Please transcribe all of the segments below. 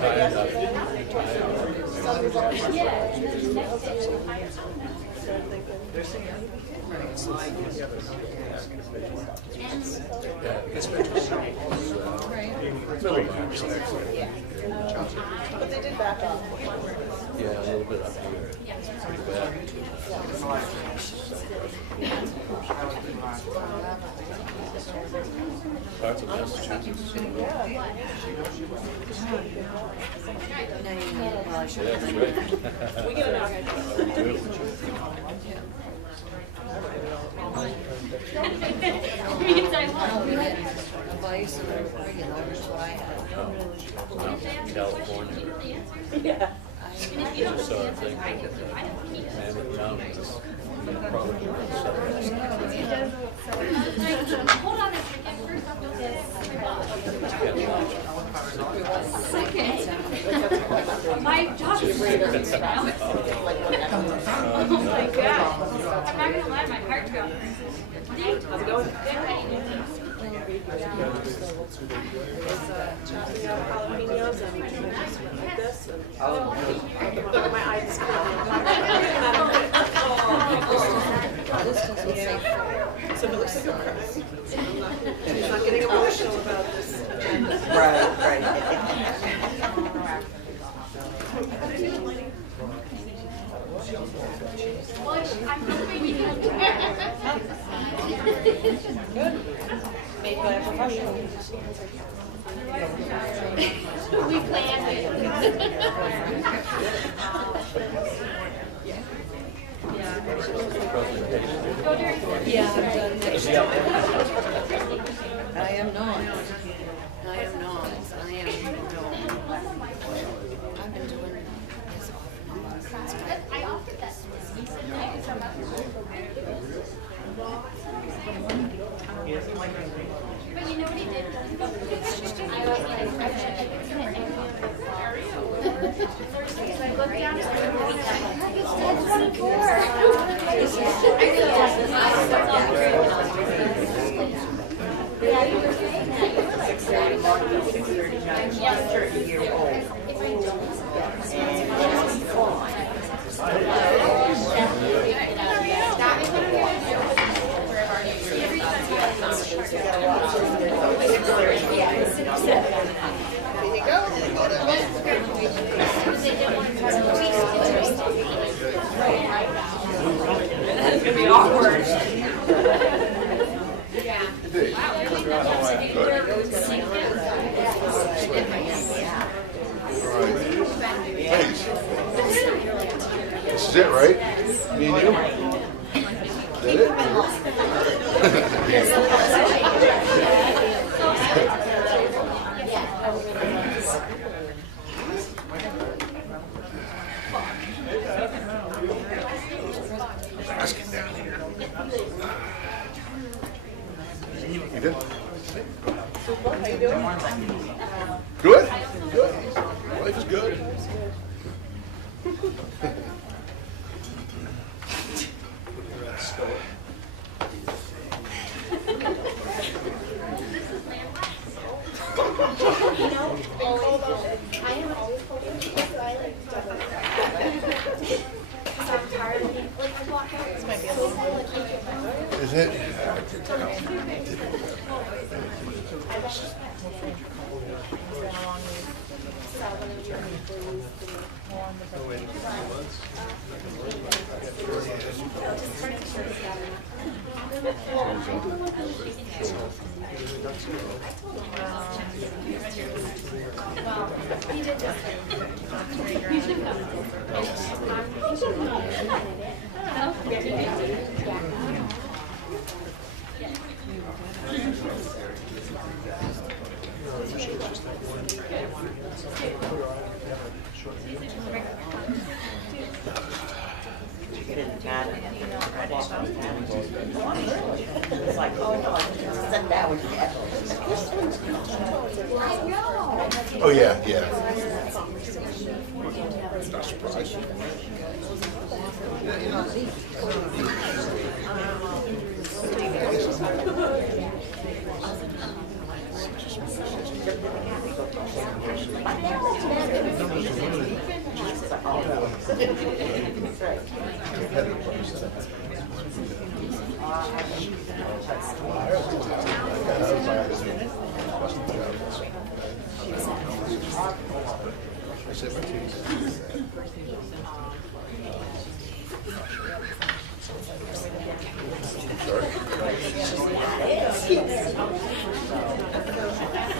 But they did back off. Yeah, a little bit up here. It's pretty bad. Parts of Massachusetts. Yeah, that's right. we get it out. We do. California. Yeah. Just saw a thing that Mammoth Mountain is probably Hold on a second. First off, my dog is right now. Oh my god. I'm not gonna lie, my heart's going. How's it going? Chopping up jalapenos and like this. And look at my eyes. So it looks like a crime. She's not getting emotional about this. Right. I'm hoping we can. Good. Made by a professional. We planned it. Yeah, I've done next. I am not. I've been doing this off and on since I offered that to him. He said no. But you know what he did? I was like, I looked down at him and it's 10:24. Yeah, you were saying that. You were like 30-year-old. It's gonna be awkward. Thanks. This is it, right? Me and you? Is that Let's get down here. You good? How you doing? Good? Good. Life is good. Is it? It's like, oh no, I just said that was Oh yeah, yeah. Not surprised.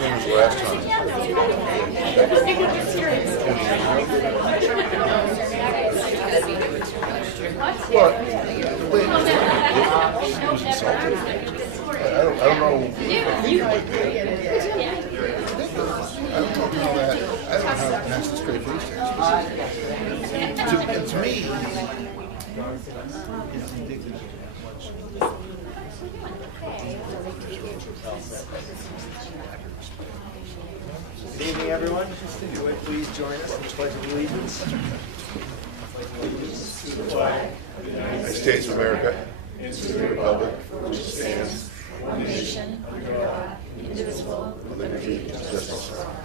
When was the last time? Well, he was insulted. I don't know. I don't know how that. I don't know how that connects to straight face test. To me, it's ridiculous. Good evening, everyone. If you would please join us in the Pledge of Allegiance. To the flag of the United States of America, and to the republic which stands one nation under God, indivisible, with liberty and justice for all.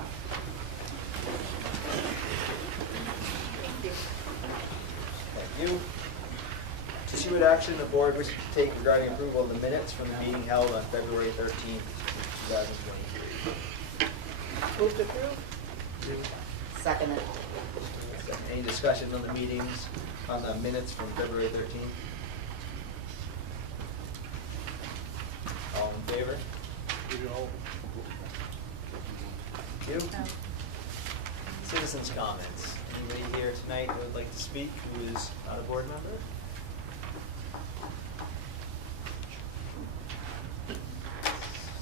Thank you. To see what action the board wishes to take regarding approval of the minutes from the meeting held on February 13th, 2023. Move to approve. Second it. Any discussion on the meetings, on the minutes from February 13th? All in favor? Thank you. Citizens' comments. Anybody here tonight who would like to speak who is not a board member?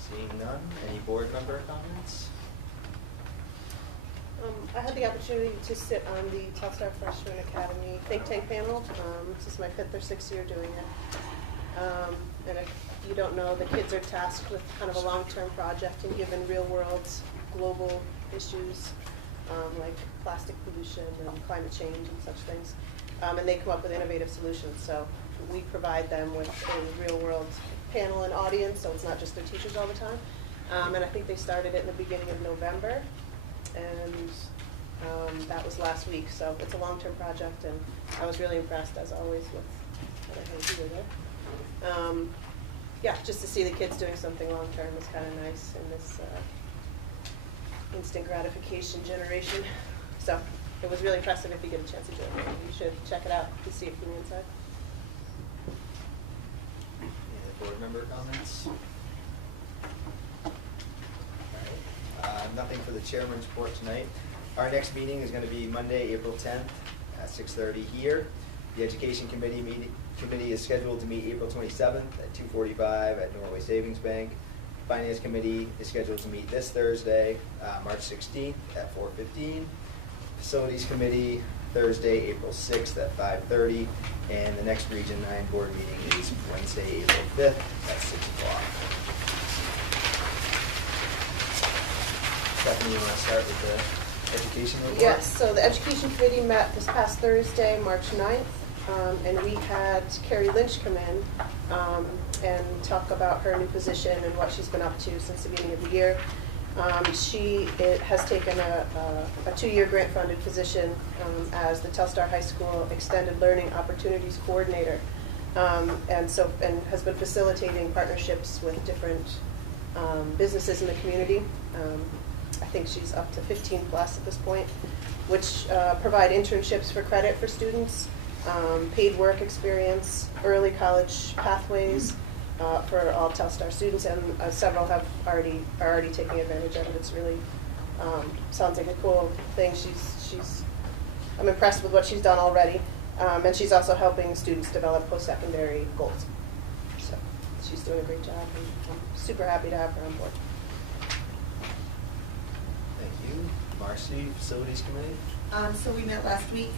Seeing none. Any board member comments? I had the opportunity to sit on the Telstar Freshman Academy think tank panel. This is my 5th or 6th year doing it. And if you don't know, the kids are tasked with kind of a long-term project and given real-world global issues like plastic pollution and climate change and such things. And they come up with innovative solutions. So we provide them with a real-world panel and audience, so it's not just their teachers all the time. And I think they started it in the beginning of November. And that was last week, so it's a long-term project, and I was really impressed, as always, with what I heard you were there. Yeah, just to see the kids doing something long-term is kind of nice in this instant gratification generation. So it was really impressive. If you get a chance to join it, you should check it out to see it from the inside. Any other board member comments? Nothing for the chairman's report tonight. Our next meeting is going to be Monday, April 10th at 6:30 here. The Education Committee is scheduled to meet April 27th at 2:45 at Norway Savings Bank. Finance Committee is scheduled to meet this Thursday, March 16th at 4:15. Facilities Committee, Thursday, April 6th at 5:30. And the next Region 9 board meeting is Wednesday, April 5th at 6 o'clock. Stephanie, you want to start with the education report? Yes, so the Education Committee met this past Thursday, March 9th, and we had Carrie Lynch come in and talk about her new position and what she's been up to since the beginning of the year. She has taken a 2-year grant-funded position as the Telstar High School Extended Learning Opportunities Coordinator, and has been facilitating partnerships with different businesses in the community. I think she's up to 15 plus at this point, which provide internships for credit for students, paid work experience, early college pathways for all Telstar students, and several are already taking advantage of it. It's really sounds like a cool thing. I'm impressed with what she's done already, and she's also helping students develop post-secondary goals. So she's doing a great job, and I'm super happy to have her on board. Thank you. Marcy, Facilities Committee? So we met last week,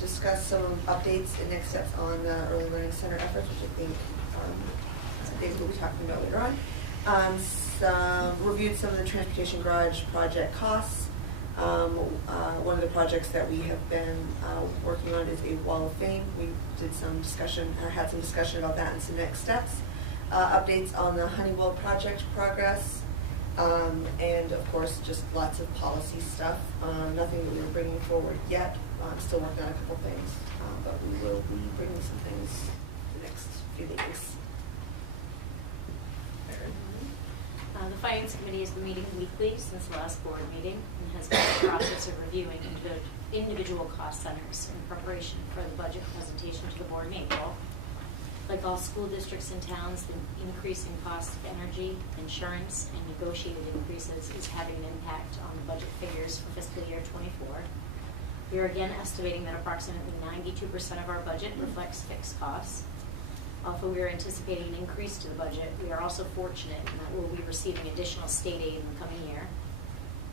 discussed some updates and next steps on the Early Learning Center efforts, which I think some things we'll be talking about later on. Reviewed some of the Transportation Garage project costs. One of the projects that we have been working on is a Wall of Fame. We did some discussion, had some discussion about that and some next steps. updates on the Honeywell project progress, and of course, just lots of policy stuff. Nothing that we're bringing forward yet. I'm still working on a couple things, but we will be bringing some things the next few meetings. The Finance Committee has been meeting weekly since the last board meeting and has been in the process of reviewing individual cost centers in preparation for the budget presentation to the board in April. Like all school districts and towns, the increasing cost of energy, insurance, and negotiated increases is having an impact on the budget figures for fiscal year '24. We are again estimating that approximately 92% of our budget reflects fixed costs. Although we are anticipating an increase to the budget, we are also fortunate in that we'll be receiving additional state aid in the coming year.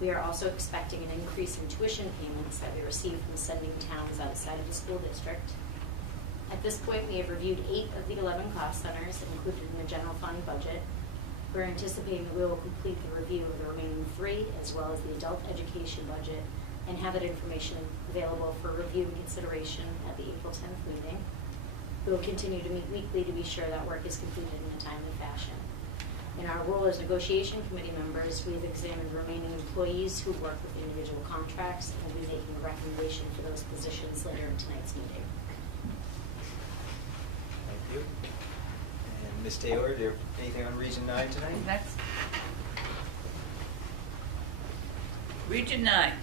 We are also expecting an increase in tuition payments that we receive from sending towns outside of the school district. At this point, we have reviewed 8 of the 11 cost centers included in the general fund budget. We're anticipating that we will complete the review of the remaining 3, as well as the adult education budget, and have that information available for review and consideration at the April 10th meeting. We will continue to meet weekly to be sure that work is completed in a timely fashion. In our role as negotiation committee members, we have examined remaining employees who work with individual contracts and will be making a recommendation for those positions later in tonight's meeting. Thank you. And Ms. Taylor, is there anything on Region 9 tonight? Next. Region 9.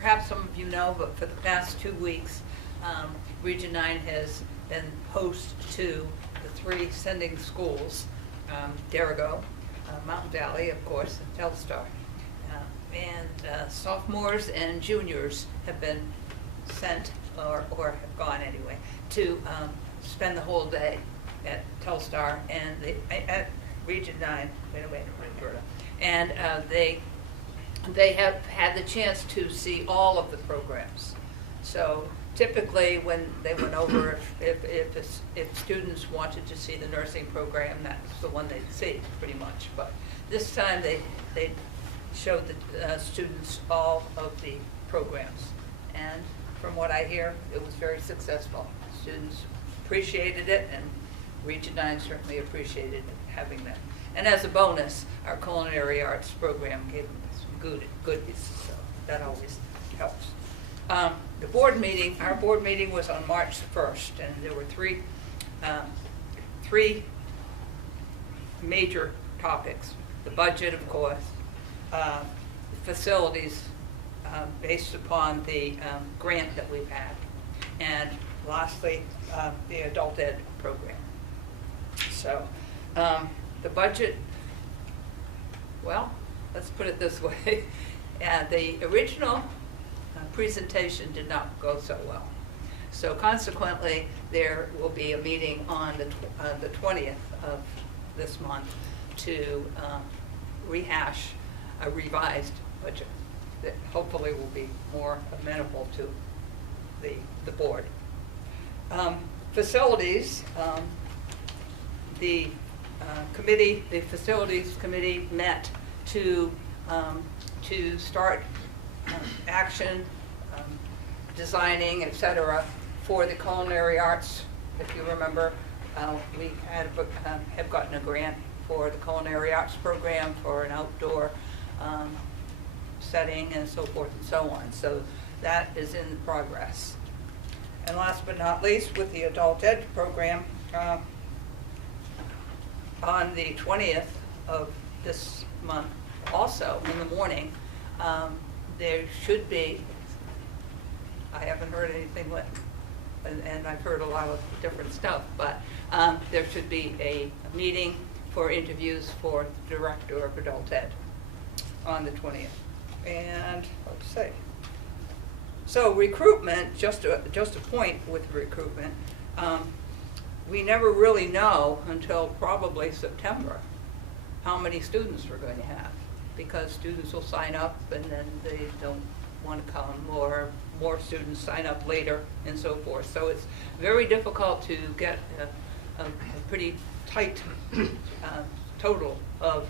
Perhaps some of you know, but for the past 2 weeks, Region 9 has been host to the 3 sending schools, Derigo, Mountain Valley, of course, and Telstar. And sophomores and juniors have been sent, or have gone anyway, to spend the whole day at Telstar and at Region 9, and they have had the chance to see all of the programs. So typically when they went over, if students wanted to see the nursing program, that's the one they'd see pretty much. But this time they showed the students all of the programs. And from what I hear, it was very successful. Students appreciated it, and Region 9 certainly appreciated having that. And as a bonus, our culinary arts program gave them some goodies, so that always helps. The board meeting, our board meeting was on March 1st, and there were three major topics. The budget, of course, facilities based upon the grant that we've had, and lastly, the adult ed program. So the budget, well, let's put it this way. The original presentation did not go so well. So consequently, there will be a meeting on the 20th of this month to rehash a revised budget that hopefully will be more amenable to the board. Facilities, the facilities committee met to start action, designing, etc., for the culinary arts. If you remember, we have gotten a grant for the culinary arts program for an outdoor setting and so forth and so on. So that is in progress. And last but not least, with the adult ed program, on the 20th of this month, also in the morning, there should be, I haven't heard anything, and I've heard a lot of different stuff, but there should be a meeting for interviews for the director of adult ed on the 20th. And let's see. So recruitment, just a point with recruitment, we never really know until probably September how many students we're going to have, because students will sign up and then they don't want to come, or more students sign up later and so forth. So it's very difficult to get a pretty tight total of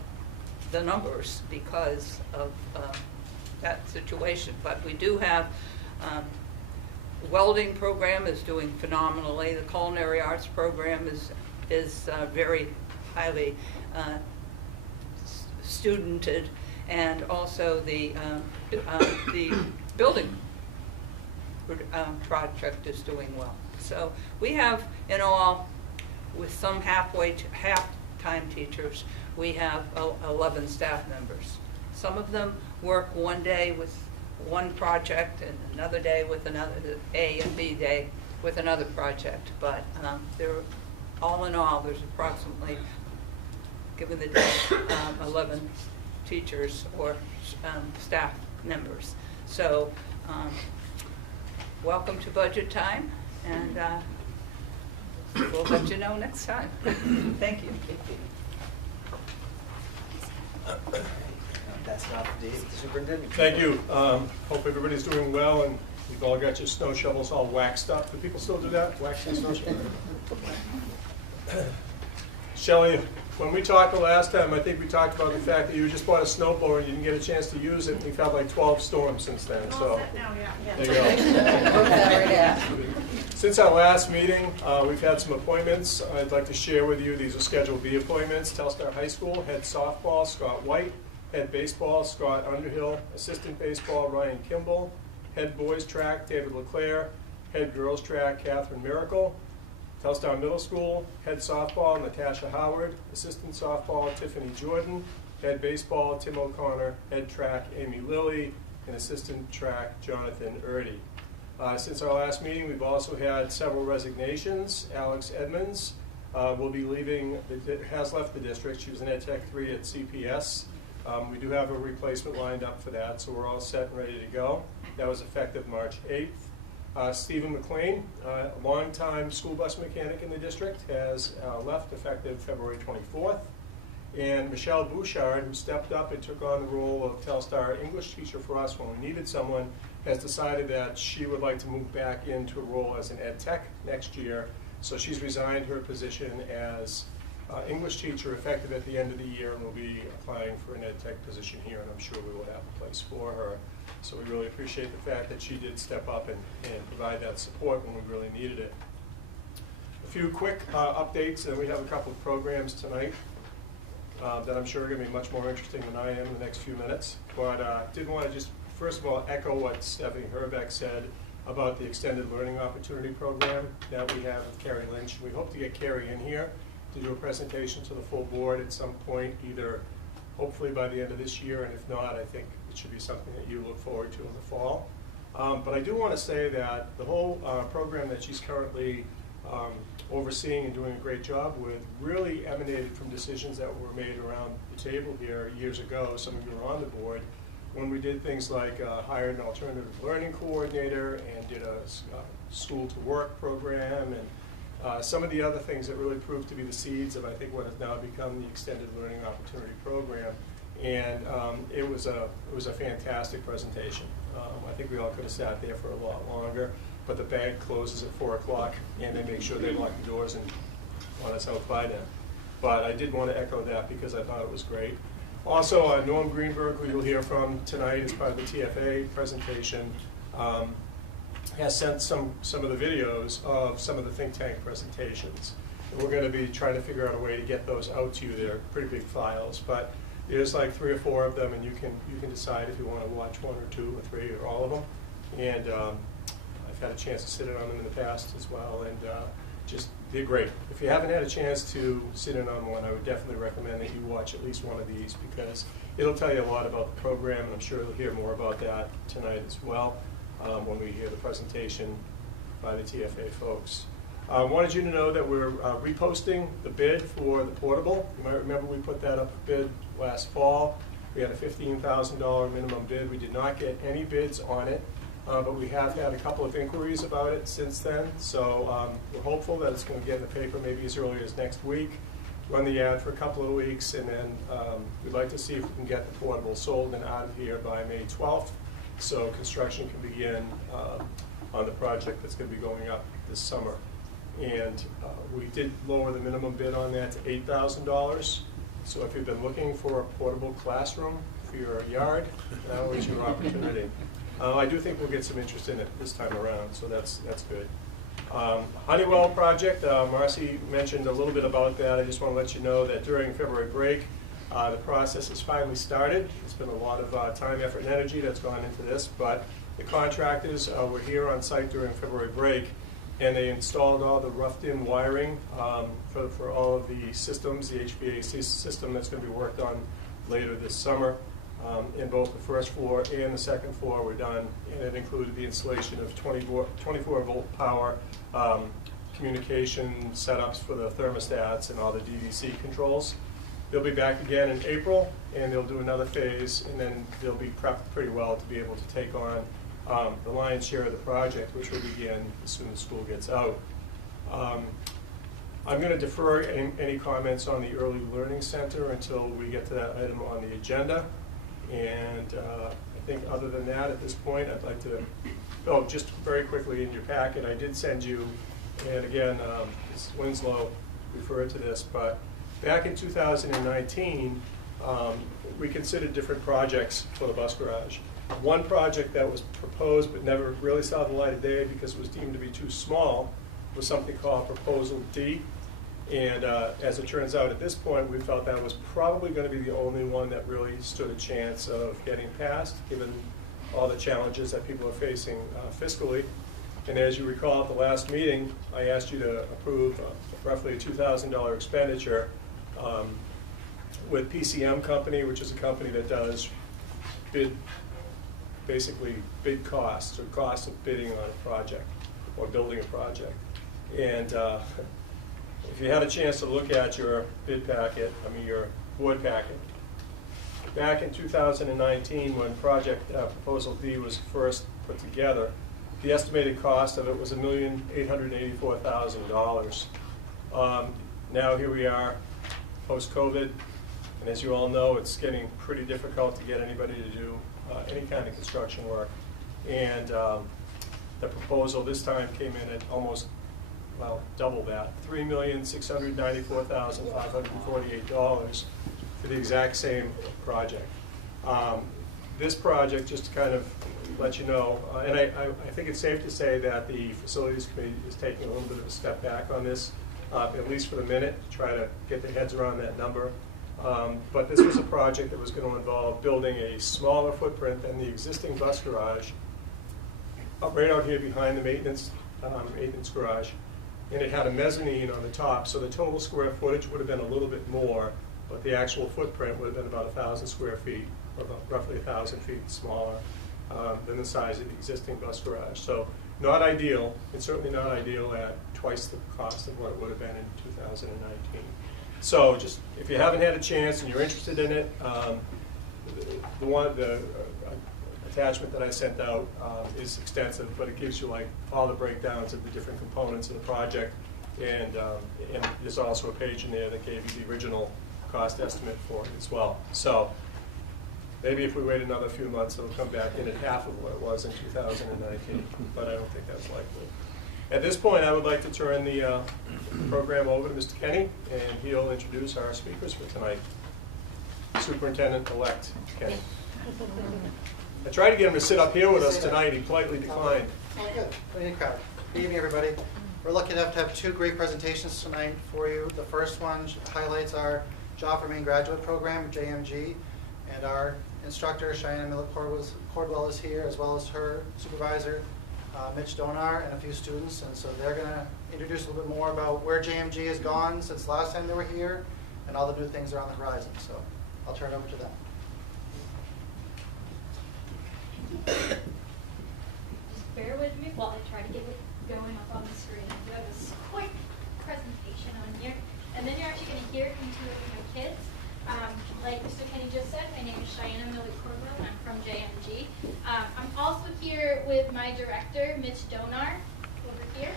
the numbers because of that situation. But we do have welding program is doing phenomenally. The culinary arts program is is very highly studented, and also the building project is doing well. So we have, in all, with some half-time teachers, we have 11 staff members. Some of them work one day with one project and another day with another, A and B day with another project. But all in all, there's approximately, given the day, 11 teachers or staff members. So welcome to budget time, and we'll let you know next time. Thank you. That's not Dave, the superintendent. Thank you. Hope everybody's doing well, and you've all got your snow shovels all waxed up. Do people still do that? Waxing snow shovels? Shelley, when we talked the last time, I think we talked about the fact that you just bought a snowblower and you didn't get a chance to use it, and we've had like 12 storms since then. So there you go. Since our last meeting, we've had some appointments. I'd like to share with you. These are Schedule B appointments. Telstar High School, head softball, Scott White. Head baseball, Scott Underhill. Assistant baseball, Ryan Kimball. Head boys track, David LeClaire. Head girls track, Catherine Miracle. Telstar Middle School, head softball, Natasha Howard. Assistant softball, Tiffany Jordan. Head baseball, Tim O'Connor. Head track, Amy Lilly. And assistant track, Jonathan Erdy. Since our last meeting, we've also had several resignations. Alex Edmonds will be leaving, has left the district. She was an Ed Tech 3 at CPS. We do have a replacement lined up for that, so we're all set and ready to go. That was effective March 8th. Stephen McLean, a longtime school bus mechanic in the district, has left effective February 24th. And Michelle Bouchard, who stepped up and took on the role of Telstar English teacher for us when we needed someone, has decided that she would like to move back into a role as an Ed Tech next year. So she's resigned her position as English teacher effective at the end of the year, and will be applying for an Ed Tech position here, and I'm sure we will have a place for her. So we really appreciate the fact that she did step up and provide that support when we really needed it. A few quick updates, and we have a couple of programs tonight that I'm sure are going to be much more interesting than I am in the next few minutes. But did want to just, first of all, echo what Stephanie Herbeck said about the Extended Learning Opportunity Program that we have with Carrie Lynch. We hope to get Carrie in here to do a presentation to the full board at some point, either hopefully by the end of this year, and if not, I think it should be something that you look forward to in the fall. But I do want to say that the whole program that she's currently overseeing and doing a great job with really emanated from decisions that were made around the table here years ago. Some of you were on the board when we did things like hired an alternative learning coordinator and did a school to work program, and some of the other things that really proved to be the seeds of, I think, what has now become the Extended Learning Opportunity Program. And it was a fantastic presentation. I think we all could have sat there for a lot longer, but the bank closes at 4 o'clock, and they make sure they lock the doors and want us out by then. But I did want to echo that because I thought it was great. Also, Norm Greenberg, who you'll hear from tonight as part of the TFA presentation, has sent some of the videos of some of the think tank presentations. And we're going to be trying to figure out a way to get those out to you. They're pretty big files, but there's like 3 or 4 of them, and you can decide if you want to watch 1 or 2 or 3 or all of them. And I've had a chance to sit in on them in the past as well, and just they're great. If you haven't had a chance to sit in on one, I would definitely recommend that you watch at least one of these, because it'll tell you a lot about the program, and I'm sure you'll hear more about that tonight as well when we hear the presentation by the TFA folks. I wanted you to know that we're reposting the bid for the portable. You might remember we put that up a bid last fall. We had a $15,000 minimum bid. We did not get any bids on it, but we have had a couple of inquiries about it since then. So we're hopeful that it's going to get in the paper maybe as early as next week. Run the ad for a couple of weeks, and then we'd like to see if we can get the portable sold and out of here by May 12th, so construction can begin on the project that's going to be going up this summer. And we did lower the minimum bid on that to $8,000. So if you've been looking for a portable classroom for your yard, now is your opportunity. I do think we'll get some interest in it this time around, so that's good. Honeywell project, Marcy mentioned a little bit about that. I just want to let you know that during February break, the process has finally started. It's been a lot of time, effort, and energy that's gone into this, but the contractors were here on site during February break, and they installed all the roughed-in wiring for all of the systems, the HVAC system that's going to be worked on later this summer. In both the first floor and the second floor were done, and it included the installation of 24-volt power, communication setups for the thermostats and all the DVC controls. They'll be back again in April, and they'll do another phase, and then they'll be prepped pretty well to be able to take on the lion's share of the project, which will begin as soon as school gets out. I'm going to defer any comments on the Early Learning Center until we get to that item on the agenda. And I think other than that, at this point, I'd like to, oh, just very quickly in your packet, I did send you, and again, Ms. Winslow referred to this, but back in 2019, we considered different projects for the bus garage. One project that was proposed but never really saw the light of day because it was deemed to be too small was something called Proposal D. And as it turns out at this point, we felt that was probably going to be the only one that really stood a chance of getting passed, given all the challenges that people are facing fiscally. And as you recall at the last meeting, I asked you to approve roughly a $2,000 expenditure with PCM Company, which is a company that does basically bid costs, or costs of bidding on a project or building a project. And if you had a chance to look at your bid packet, your board packet, back in 2019 when project Proposal D was first put together, the estimated cost of it was $1,884,000. Now here we are, post-COVID, and as you all know, it's getting pretty difficult to get anybody to do any kind of construction work. And the proposal this time came in at almost, well, double that, $3,694,548 for the exact same project. This project, just to kind of let you know, and I think it's safe to say that the Facilities Committee is taking a little bit of a step back on this, at least for the minute, to try to get their heads around that number. But this was a project that was going to involve building a smaller footprint than the existing bus garage, right out here behind the maintenance garage. And it had a mezzanine on the top, so the total square footage would have been a little bit more, but the actual footprint would have been about 1,000 square feet, or about roughly 1,000 feet smaller than the size of the existing bus garage. So not ideal. It's certainly not ideal at twice the cost of what it would have been in 2019. So just, if you haven't had a chance and you're interested in it, the attachment that I sent out is extensive, but it gives you like all the breakdowns of the different components of the project, and there's also a page in there that gave you the original cost estimate for it as well. So maybe if we wait another few months, it'll come back in at half of what it was in 2019, but I don't think that's likely. At this point, I would like to turn the program over to Mr. Kenny, and he'll introduce our speakers for tonight. Superintendent-elect Kenny. I tried to get him to sit up here with us tonight. He politely declined. Oh, good. Good crowd. Good evening, everybody. We're lucky enough to have two great presentations tonight for you. The first one highlights our Job for Maine Graduate Program, JMG, and our instructor, Cheyenne Miller-Cordwell, is here, as well as her supervisor, Mitch Donar, and a few students. And so they're going to introduce a little bit more about where JMG has gone since last time they were here, and all the new things that are on the horizon. So I'll turn it over to them. Just bear with me while I try to get it going up on the screen. I do have this quick presentation on here, and then you're actually going to hear it from two of my kids. Like Mr. Kenny just said, my name is Cheyenne Miller-Cordwell, and I'm from JMG. I'm also here with my director, Mitch Donar, over here.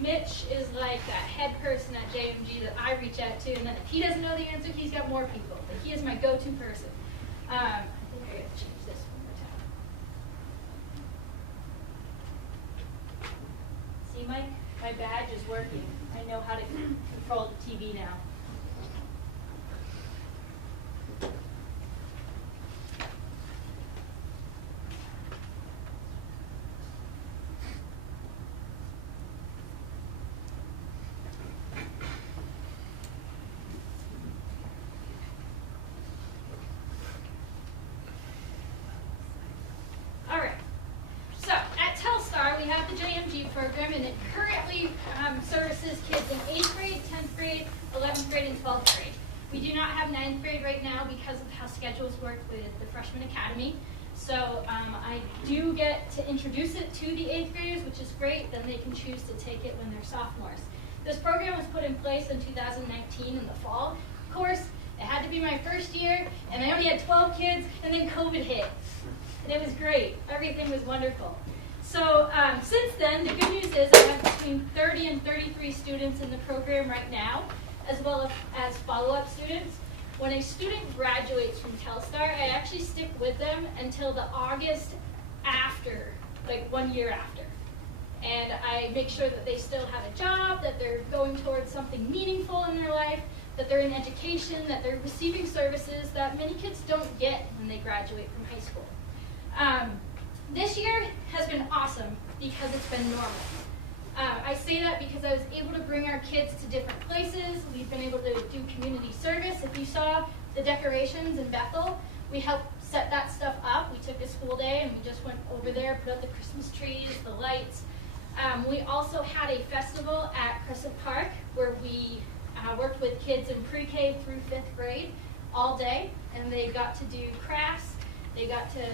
Mitch is like that head person at JMG that I reach out to, and then if he doesn't know the answer, he's got more people. But he is my go-to person. I think I got to change this one more time. See, Mike? My badge is working. I know how to control the TV now. not have 9th grade right now because of how schedules work with the Freshman Academy. So I do get to introduce it to the 8th graders, which is great. Then they can choose to take it when they're sophomores. This program was put in place in 2019 in the fall. Of course, it had to be my first year, and I only had 12 kids, and then COVID hit. And it was great. Everything was wonderful. So since then, the good news is I have between 30 and 33 students in the program right now, as well as follow-up students. When a student graduates from Telstar, I actually stick with them until the August after, like 1 year after. And I make sure that they still have a job, that they're going towards something meaningful in their life, that they're in education, that they're receiving services that many kids don't get when they graduate from high school. This year has been awesome because it's been normal. I say that because I was able to bring our kids to different places. We've been able to do community service. If you saw the decorations in Bethel, we helped set that stuff up. We took a school day and we just went over there, put up the Christmas trees, the lights. We also had a festival at Crescent Park where we worked with kids in pre-K through 5th grade all day, and they got to do crafts. They got to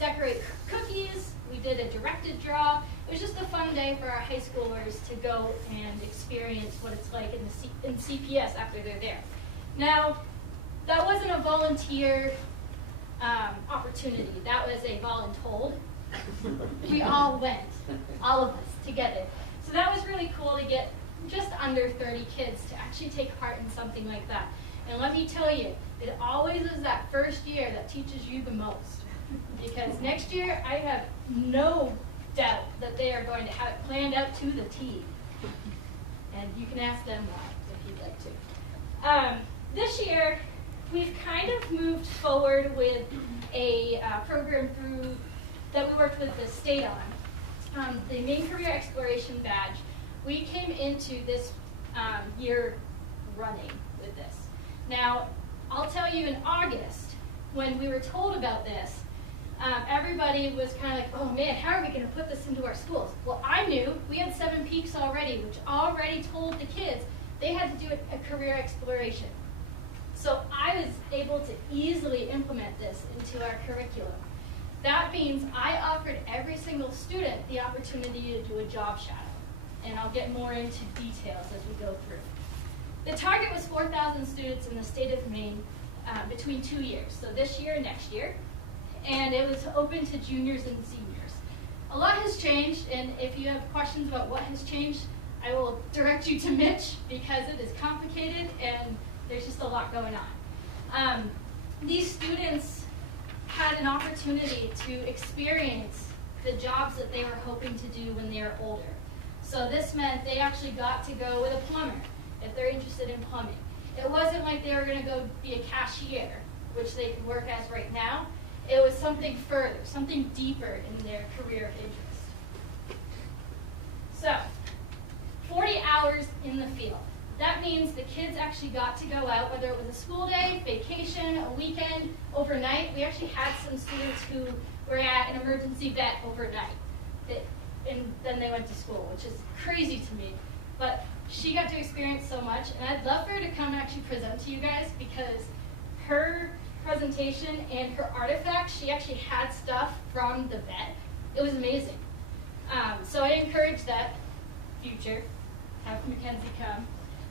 decorate cookies. We did a directed draw. It was just a fun day for our high schoolers to go and experience what it's like in CPS after they're there. Now, that wasn't a volunteer opportunity. That was a voluntold. We all went, all of us together. So that was really cool to get just under 30 kids to actually take part in something like that. And let me tell you, it always is that first year that teaches you the most. Because next year, I have no doubt that they are going to have it planned out to the T. And you can ask them why, if you'd like to. This year, we've kind of moved forward with a program that we worked with the state on. The Main Career Exploration Badge. We came into this year running with this. Now, I'll tell you in August, when we were told about this, everybody was kind of like, oh man, how are we going to put this into our schools? Well, I knew we had 7 peaks already, which already told the kids they had to do a career exploration. So I was able to easily implement this into our curriculum. That means I offered every single student the opportunity to do a job shadow. And I'll get more into details as we go through. The target was 4,000 students in the state of Maine between 2 years, so this year and next year. And it was open to juniors and seniors. A lot has changed, and if you have questions about what has changed, I will direct you to Mitch because it is complicated and there's just a lot going on. These students had an opportunity to experience the jobs that they were hoping to do when they were older. So this meant they actually got to go with a plumber if they're interested in plumbing. It wasn't like they were going to go be a cashier, which they could work as right now. It was something further, something deeper in their career interest. So, 40 hours in the field. That means the kids actually got to go out, whether it was a school day, vacation, a weekend, overnight. We actually had some students who were at an emergency vet overnight. And then they went to school, which is crazy to me. But she got to experience so much, and I'd love for her to come and actually present to you guys because her presentation and her artifacts, she actually had stuff from the vet. It was amazing. So I encourage that future, have Mackenzie come.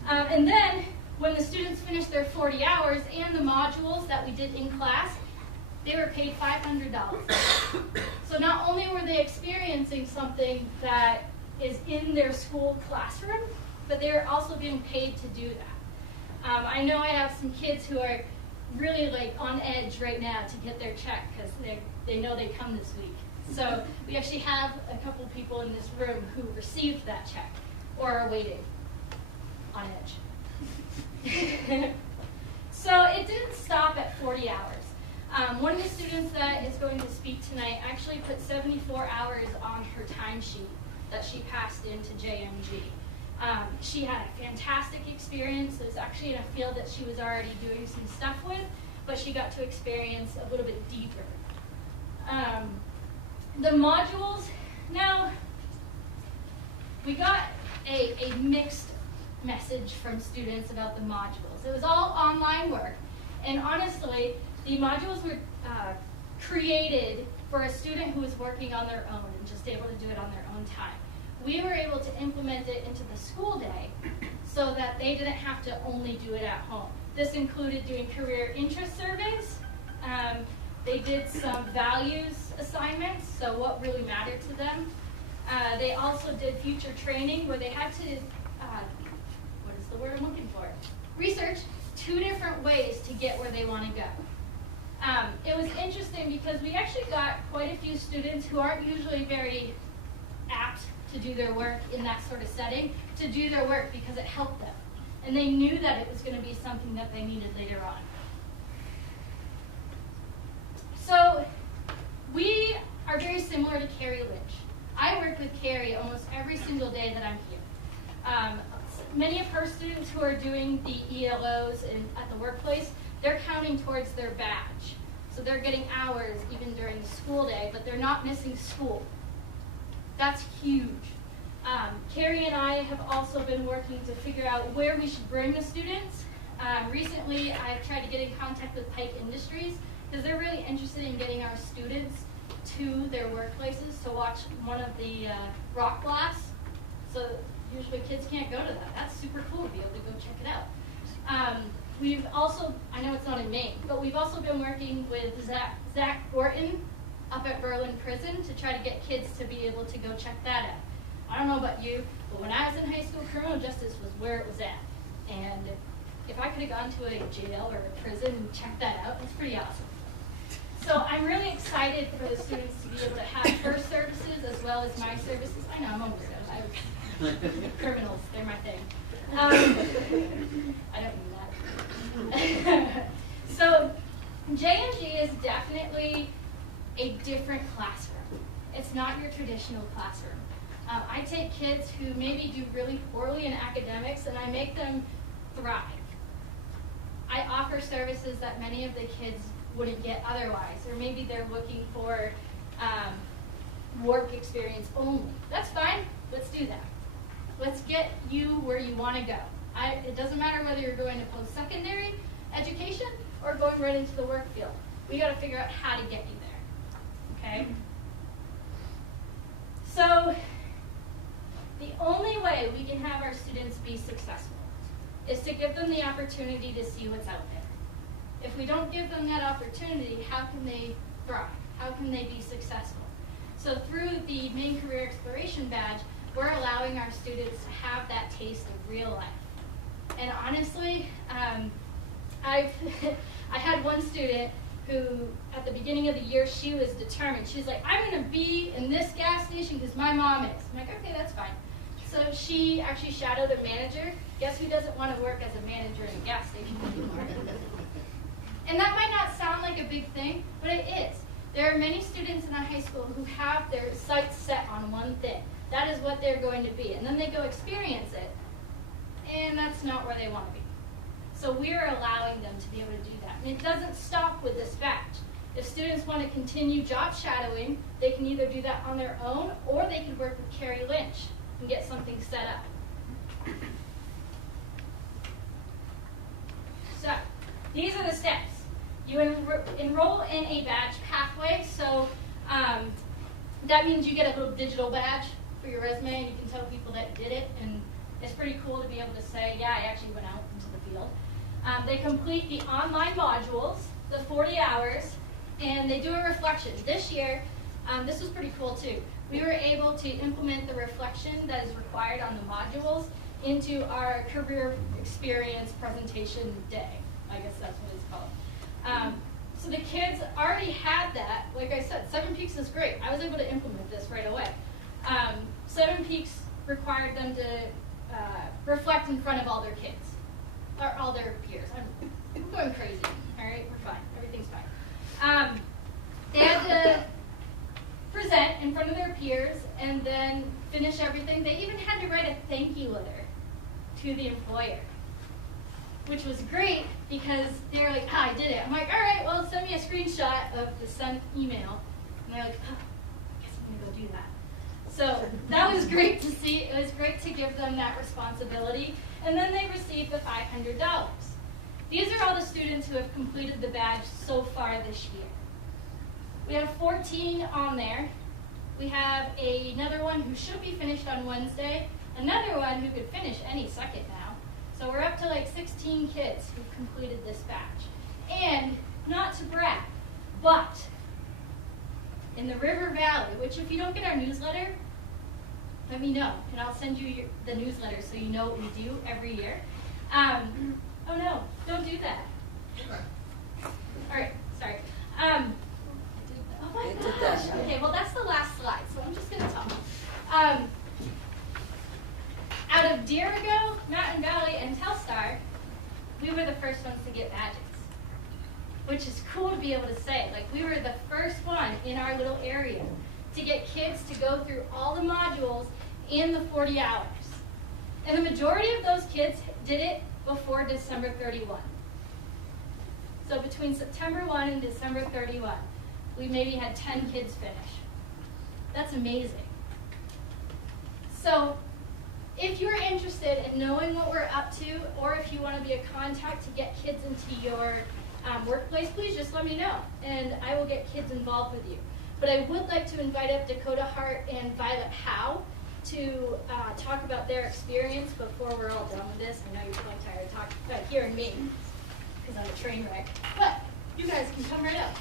And then when the students finished their 40 hours and the modules that we did in class, they were paid $500. So not only were they experiencing something that is in their school classroom, but they were also being paid to do that. I know I have some kids who are really like on edge right now to get their check because they know they come this week. So we actually have a couple people in this room who received that check or are waiting on edge. So it didn't stop at 40 hours. One of the students that is going to speak tonight actually put 74 hours on her timesheet that she passed into JMG. She had a fantastic experience. It was actually in a field that she was already doing some stuff with, but she got to experience a little bit deeper. The modules, now we got a mixed message from students about the modules. It was all online work, and honestly, the modules were created for a student who was working on their own and just able to do it on their own time. We were able to implement it into the school day so that they didn't have to only do it at home. This included doing career interest surveys. They did some values assignments, so what really mattered to them. They also did future training where they had to, what is the word I'm looking for? Research 2 different ways to get where they want to go. It was interesting because we actually got quite a few students who aren't usually very apt to do their work in that sort of setting, to do their work because it helped them. And they knew that it was going to be something that they needed later on. So we are very similar to Carrie Lynch. I work with Carrie almost every single day that I'm here. Many of her students who are doing the ELOs at the workplace, they're counting towards their badge. So they're getting hours even during the school day, but they're not missing school. That's huge. Carrie and I have also been working to figure out where we should bring the students. Recently, I've tried to get in contact with Pike Industries because they're really interested in getting our students to their workplaces to watch one of the rock blasts. So usually kids can't go to that. That's super cool to be able to go check it out. We've also, I know it's not in Maine, but we've also been working with Zach Gorton up at Berlin Prison to try to get kids to be able to go check that out. I don't know about you, but when I was in high school, criminal justice was where it was at. And if I could have gone to a jail or a prison and checked that out, that's pretty awesome. So I'm really excited for the students to be able to have her services as well as my services. I know, I'm almost done. Criminals, they're my thing. I don't mean that. So JMG is definitely a different classroom. It's not your traditional classroom. I take kids who maybe do really poorly in academics and I make them thrive. I offer services that many of the kids wouldn't get otherwise, or maybe they're looking for work experience only. That's fine, let's do that. Let's get you where you want to go. It doesn't matter whether you're going to post-secondary education or going right into the work field. We got to figure out how to get you there, okay? So the only way we can have our students be successful is to give them the opportunity to see what's out there. If we don't give them that opportunity, how can they thrive? How can they be successful? So through the Maine Career Exploration Badge, we're allowing our students to have that taste of real life. And honestly, I had one student who, at the beginning of the year, she was determined. She's like, I'm going to be in this gas station because my mom is. I'm like, okay, that's fine. So she actually shadowed a manager. Guess who doesn't want to work as a manager in a gas station anymore? And that might not sound like a big thing, but it is. There are many students in our high school who have their sights set on one thing. That is what they're going to be. And then they go experience it, and that's not where they want to be. So we're allowing them to be able to do that. And it doesn't stop with this badge. If students want to continue job shadowing, they can either do that on their own, or they could work with Carrie Lynch and get something set up. So these are the steps. You enroll in a badge pathway, so that means you get a little digital badge for your resume, and you can tell people that you did it, and it's pretty cool to be able to say, yeah, I actually went out into the field. They complete the online modules, the 40 hours, and they do a reflection. This year, this was pretty cool too. We were able to implement the reflection that is required on the modules into our career experience presentation day. I guess that's what it's called. So the kids already had that. Like I said, 7 Peaks is great. I was able to implement this right away. 7 Peaks required them to reflect in front of all their kids, or all their peers. I'm going crazy, all right? We're fine. Everything's fine. They had to present in front of their peers and then finish everything. They even had to write a thank you letter to the employer, which was great because they were like, I did it. I'm like, all right, well, send me a screenshot of the sent email. And they're like, oh, I guess I'm going to go do that. So that was great to see. It was great to give them that responsibility. And then they received the $500. These are all the students who have completed the badge so far this year. We have 14 on there. We have another one who should be finished on Wednesday, another one who could finish any second now. So we're up to like 16 kids who've completed this badge. And not to brag, but in the River Valley, which if you don't get our newsletter, let me know, and I'll send you the newsletter so you know what we do every year. Oh no, don't do that. All right, sorry. Oh my gosh. Okay, well that's the last slide, so I'm just going to talk. Out of Dirigo, Mountain Valley, and Telstar, we were the first ones to get badges, which is cool to be able to say. Like, we were the first one in our little area to get kids to go through all the modules in the 40 hours. And the majority of those kids did it before December 31. So between September 1 and December 31, we maybe had 10 kids finish. That's amazing. So if you're interested in knowing what we're up to, or if you want to be a contact to get kids into your workplace, please just let me know, and I will get kids involved with you. But I would like to invite up Dakota Hart and Violet Howe to talk about their experience before we're all done with this. I know you're probably tired of hearing me, because I'm a train wreck. But you guys can come right up.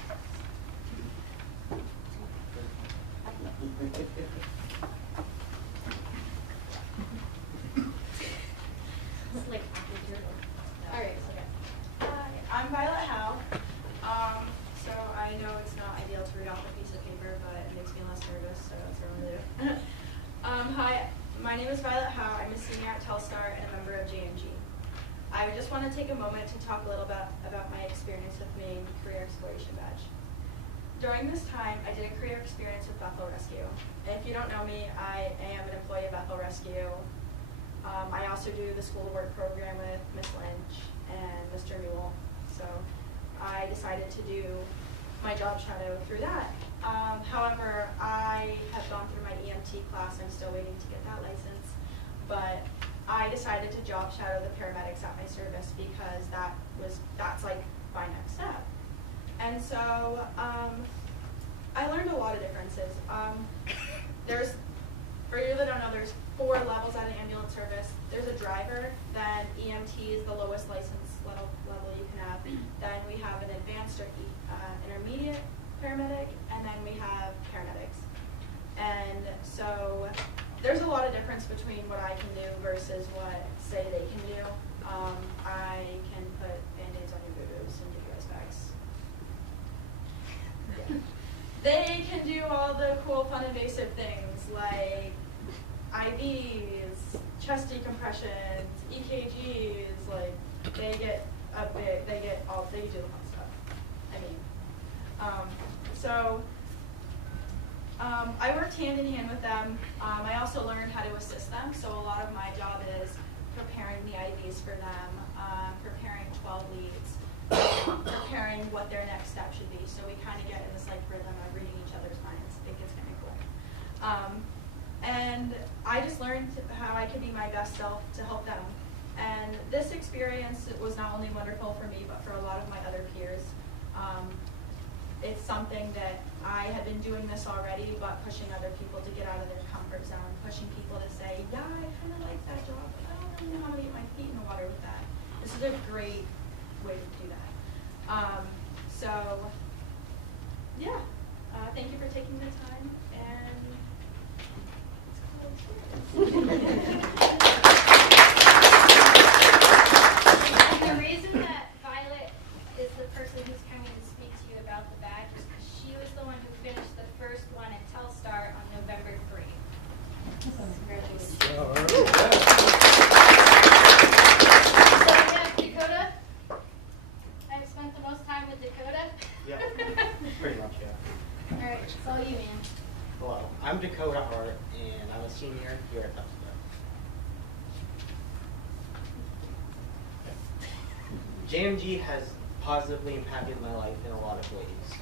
All right. Hi, I'm Violet Howe. So I know it's not ideal to read off a piece of paper, but it makes me less nervous, so that's what I'm going to do. Hi, my name is Violet Howe. I'm a senior at Telstar and a member of JMG. I would just want to take a moment to talk a little bit about my experience with being Career Exploration Badge. During this time, I did a career experience with Bethel Rescue. And if you don't know me, I am an employee of Bethel Rescue. I also do the school work program with Ms. Lynch and Mr. Newell. So I decided to do my job shadow through that. However, I have gone through my EMT class. I'm still waiting to get that license. But I decided to job shadow the paramedics at my service because that's like my next step. And so I learned a lot of differences. For you that don't know, there's 4 levels at an ambulance service. There's a driver, then EMT is the lowest license level you can have. Then we have an advanced or intermediate paramedic, and then we have paramedics. And so there's a lot of difference between what I can do versus what, say, they can do. I can put Band-Aids on your boo-boos and give you ice packs. Yeah. They can do all the cool, fun, invasive things like IVs, chest decompressions, EKGs. Like they do the fun stuff. I worked hand in hand with them. I also learned how to assist them. So a lot of my job is preparing the IVs for them, preparing 12 leads, preparing what their next step should be. So we kind of get in this like rhythm of reading each other's minds. I think it's kind of cool. And I just learned how I could be my best self to help them. And this experience was not only wonderful for me, but for a lot of my other peers. It's something that I had been doing this already, but pushing other people to get out of their comfort zone, pushing people to say, yeah, I kind of like that job, but I don't really know how to get my feet in the water with that. This is a great way to do that. Thank you for taking the time, and And the reason that Violet is the person who's coming to speak to you about the badge is because she was the one who finished the first one at Telstar on November 3. Congratulations. All right. So we have Dakota. I've spent the most time with Dakota. Yeah, pretty much, yeah. All right, it's all you, man. Hello, I'm Dakota Hart, and I'm a senior here at Telstar. JMG has positively impacted my life in a lot of ways.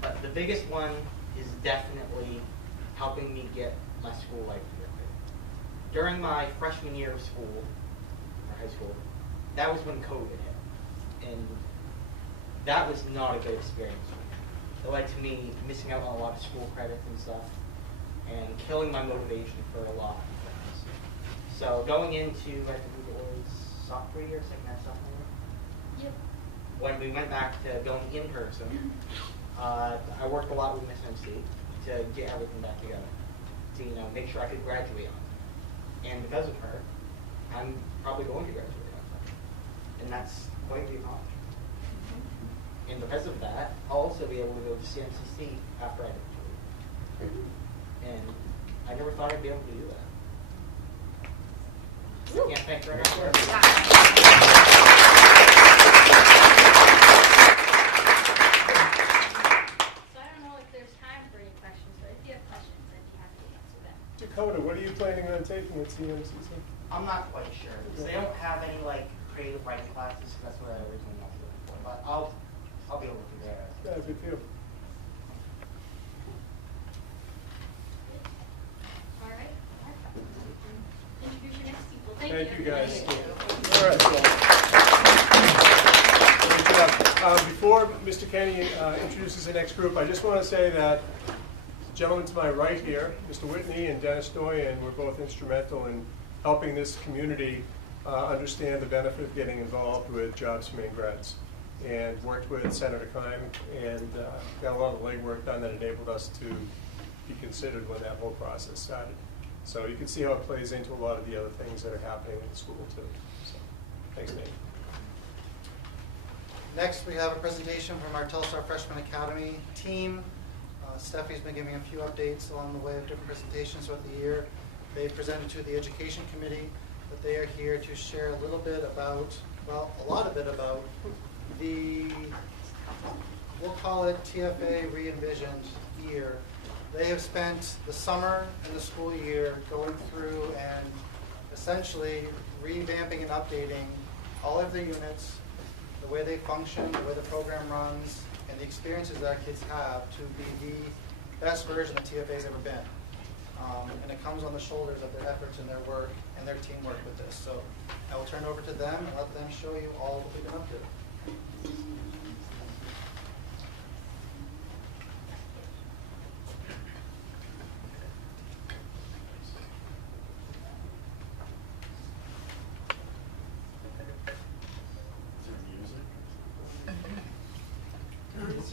But the biggest one is definitely helping me get my school life together. During my freshman year of school, or high school, that was when COVID hit. And that was not a good experience for me. It led to me missing out on a lot of school credits and stuff, and killing my motivation for a lot of things. So going into, I think it was sophomore year, second half sophomore year? Yep. When we went back to going in person, I worked a lot with Miss MC to get everything back together, to make sure I could graduate on time. And because of her, I'm probably going to graduate on time. And that's quite the accomplishment. And because of that, I'll also be able to go to CMCC after I graduate. And I never thought I'd be able to do that. Yeah, thanks very much. Dakota, what are you planning on taking at CMCC? I'm not quite sure. They don't have any creative writing classes. So that's what I originally wanted to do. But I'll be able to figure it out. Yeah, good deal. All right. Introduce your next people. Thank you, guys. Thank you. All right. Before Mr. Kenny introduces the next group, I just want to say that the gentleman to my right here, Mr. Whitney and Dennis Doyen, were both instrumental in helping this community understand the benefit of getting involved with Jobs for Maine grads, and worked with Senator Keim and got a lot of legwork done that enabled us to be considered when that whole process started. So you can see how it plays into a lot of the other things that are happening in the school too. So, thanks, Nate. Next, we have a presentation from our Telstar Freshman Academy team. Steffi's been giving a few updates along the way of different presentations throughout the year. They've presented to the Education Committee, but they are here to share a little bit about, well, a lot of it about the, we'll call it TFA re-envisioned year. They have spent the summer and the school year going through and essentially revamping and updating all of the units, the way they function, the way the program runs, and the experiences that our kids have to be the best version that TFA's ever been. And it comes on the shoulders of their efforts and their work and their teamwork with this. So I will turn it over to them and let them show you all what we've been up to.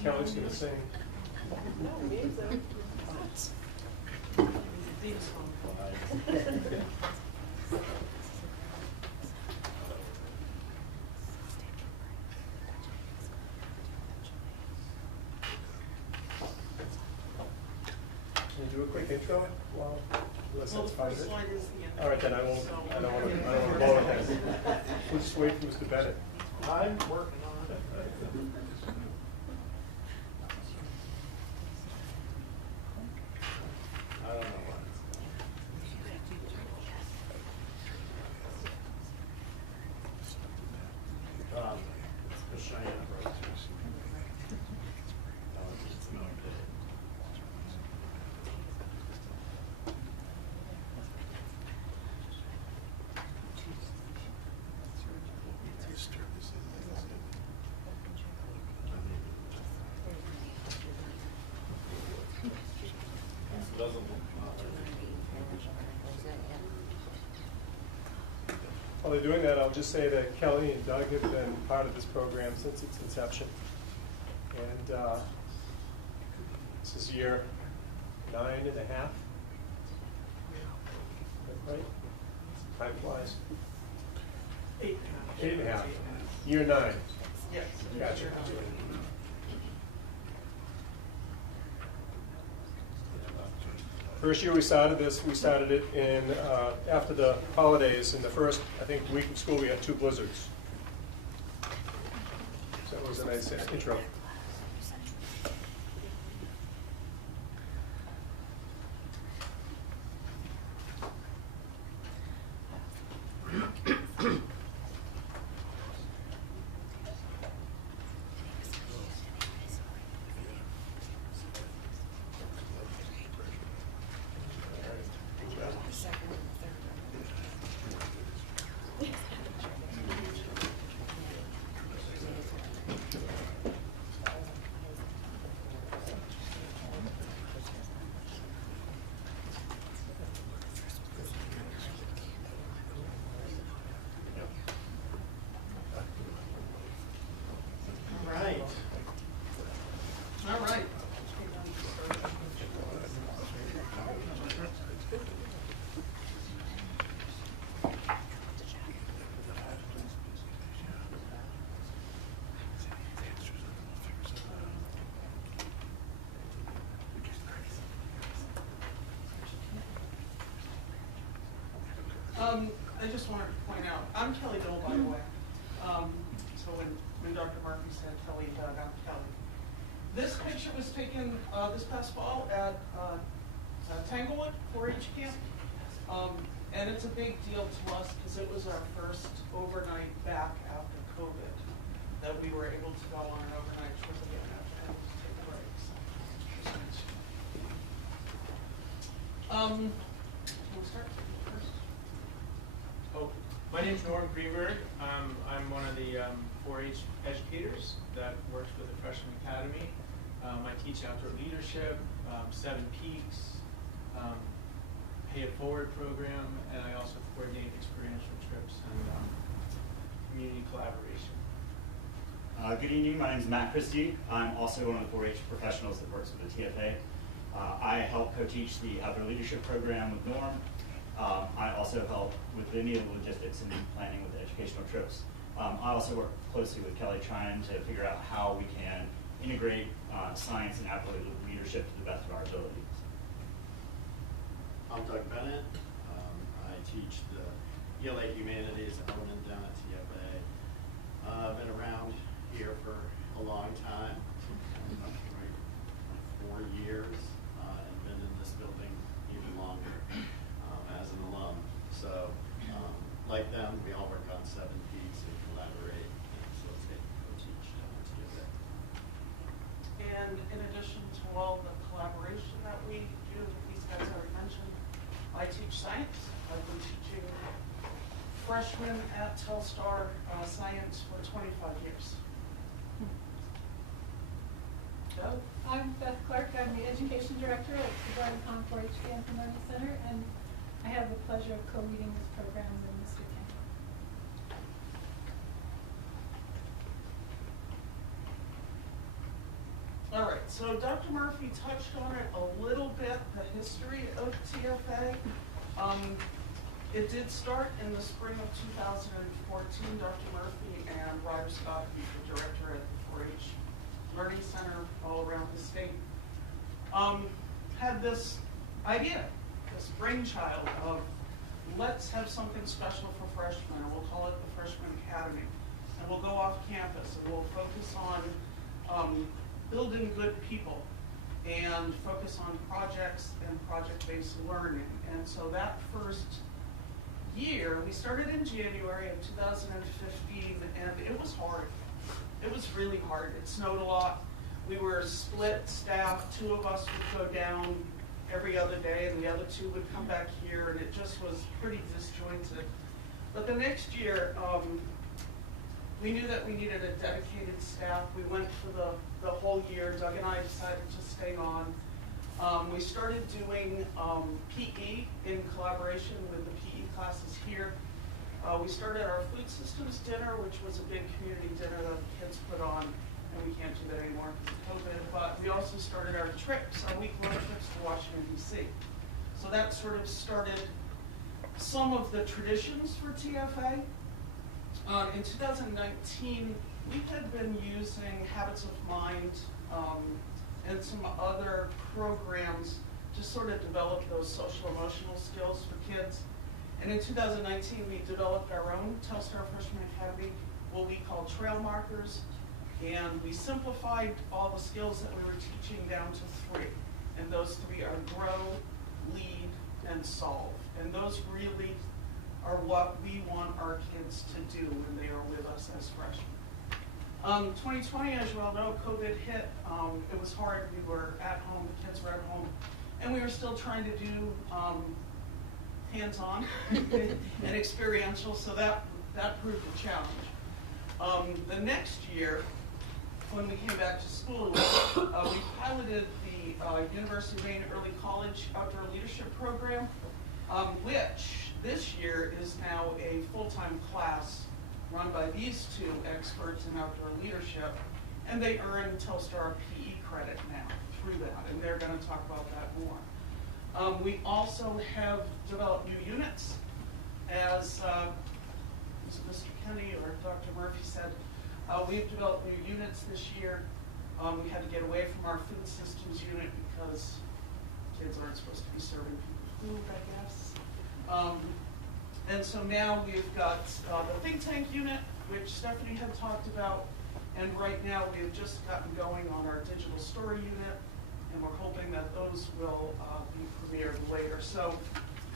Kelly's going to sing. No music. Can you do a quick intro? Well, unless that's part of it. All right, then I won't. I don't want to blow it then. We'll just wait for Mr. Bennett. I'm working on it. I don't know what. The Cheyenne Road. While they're doing that, I'll just say that Kelly and Doug have been part of this program since its inception. And this is year 9.5. Is that right? Time flies. 8.5. Year 9. Yes. Gotcha. First year we started this, we started it in after the holidays. In the first, I think, week of school, we had 2 blizzards. So that was a nice intro. I just wanted to point out, I'm Kelly Dole, by the way. So when Dr. Murphy said Kelly Doug, I'm Kelly. This picture was taken this past fall at Tanglewood 4-H camp. And it's a big deal to us because it was our first overnight back after COVID that we were able to go on an overnight trip again after having to take a break. So, we'll start first. Oh, my name's Norm Greenberg. I'm one of the 4-H educators that works with the Freshman Academy. I teach outdoor leadership, 7 Peaks, Pay It Forward program, and I also coordinate experiential trips and community collaboration. Good evening, my name is Matt Christie. I'm also one of the 4-H professionals that works with the TFA. I help co-teach the outdoor leadership program with Norm. I also help with any of the logistics and planning with the educational trips. I also work closely with Kelly trying to figure out how we can integrate science and outdoor leadership to the best of our abilities. I'm Doug Bennett. I teach the ELA Humanities element down at TFA. I've been around here for a long time, 4 years, and been in this building even longer as an alum. So, like them, we all work on 7 Ps and collaborate and facilitate and co-teach down at TFA. And in addition to all the collaboration that we do, these guys already mentioned, I teach science. I've been teaching freshmen at Telstar science for 25 years. Doug? I'm Beth Clark. I'm the education director at the Garden Pond 4-H Camp and Learning Center, and I have the pleasure of co-leading this program with Mr. Campbell. All right, so Dr. Murphy touched on it a little bit, the history of TFA. It did start in the spring of 2014. Dr. Murphy and Roger Scott, who's the director at the 4-H Learning Center all around the state, had this idea, this brainchild of let's have something special for freshmen, or we'll call it the Freshman Academy. And we'll go off campus and we'll focus on building good people and focus on projects and project-based learning. And so that first year, we started in January of 2015, and it was hard. It was really hard. It snowed a lot. We were split staff. 2 of us would go down every other day, and the other 2 would come back here, and it just was pretty disjointed. But the next year, we knew that we needed a dedicated staff. We went for the whole year. Doug and I decided to stay on. We started doing PE in collaboration with the PE classes here. We started our food systems dinner, which was a big community dinner that the kids put on, and we can't do that anymore because of COVID. But we also started our trips, our week-long trips to Washington, D.C. So that sort of started some of the traditions for TFA. In 2019, we had been using Habits of Mind and some other programs to sort of develop those social emotional skills for kids. And in 2019, we developed our own Telstar Freshman Academy, what we call trail markers, and we simplified all the skills that we were teaching down to 3. And those 3 are grow, lead, and solve. And those really are what we want our kids to do when they are with us as freshmen. 2020, as you all know, COVID hit. It was hard. We were at home, the kids were at home, and we were still trying to do hands-on and experiential, so that proved a challenge. The next year, when we came back to school, we piloted the University of Maine Early College Outdoor Leadership Program, which this year is now a full-time class run by these 2 experts in outdoor leadership, and they earn Telstar PE credit now through that, and they're going to talk about that more. We also have developed new units. As Mr. Kenny or Dr. Murphy said, we've developed new units this year. We had to get away from our food systems unit because kids aren't supposed to be serving people food, I guess. And so now we've got the think tank unit, which Stephanie had talked about, and right now we have just gotten going on our digital story unit, and we're hoping that those will be premiered later. So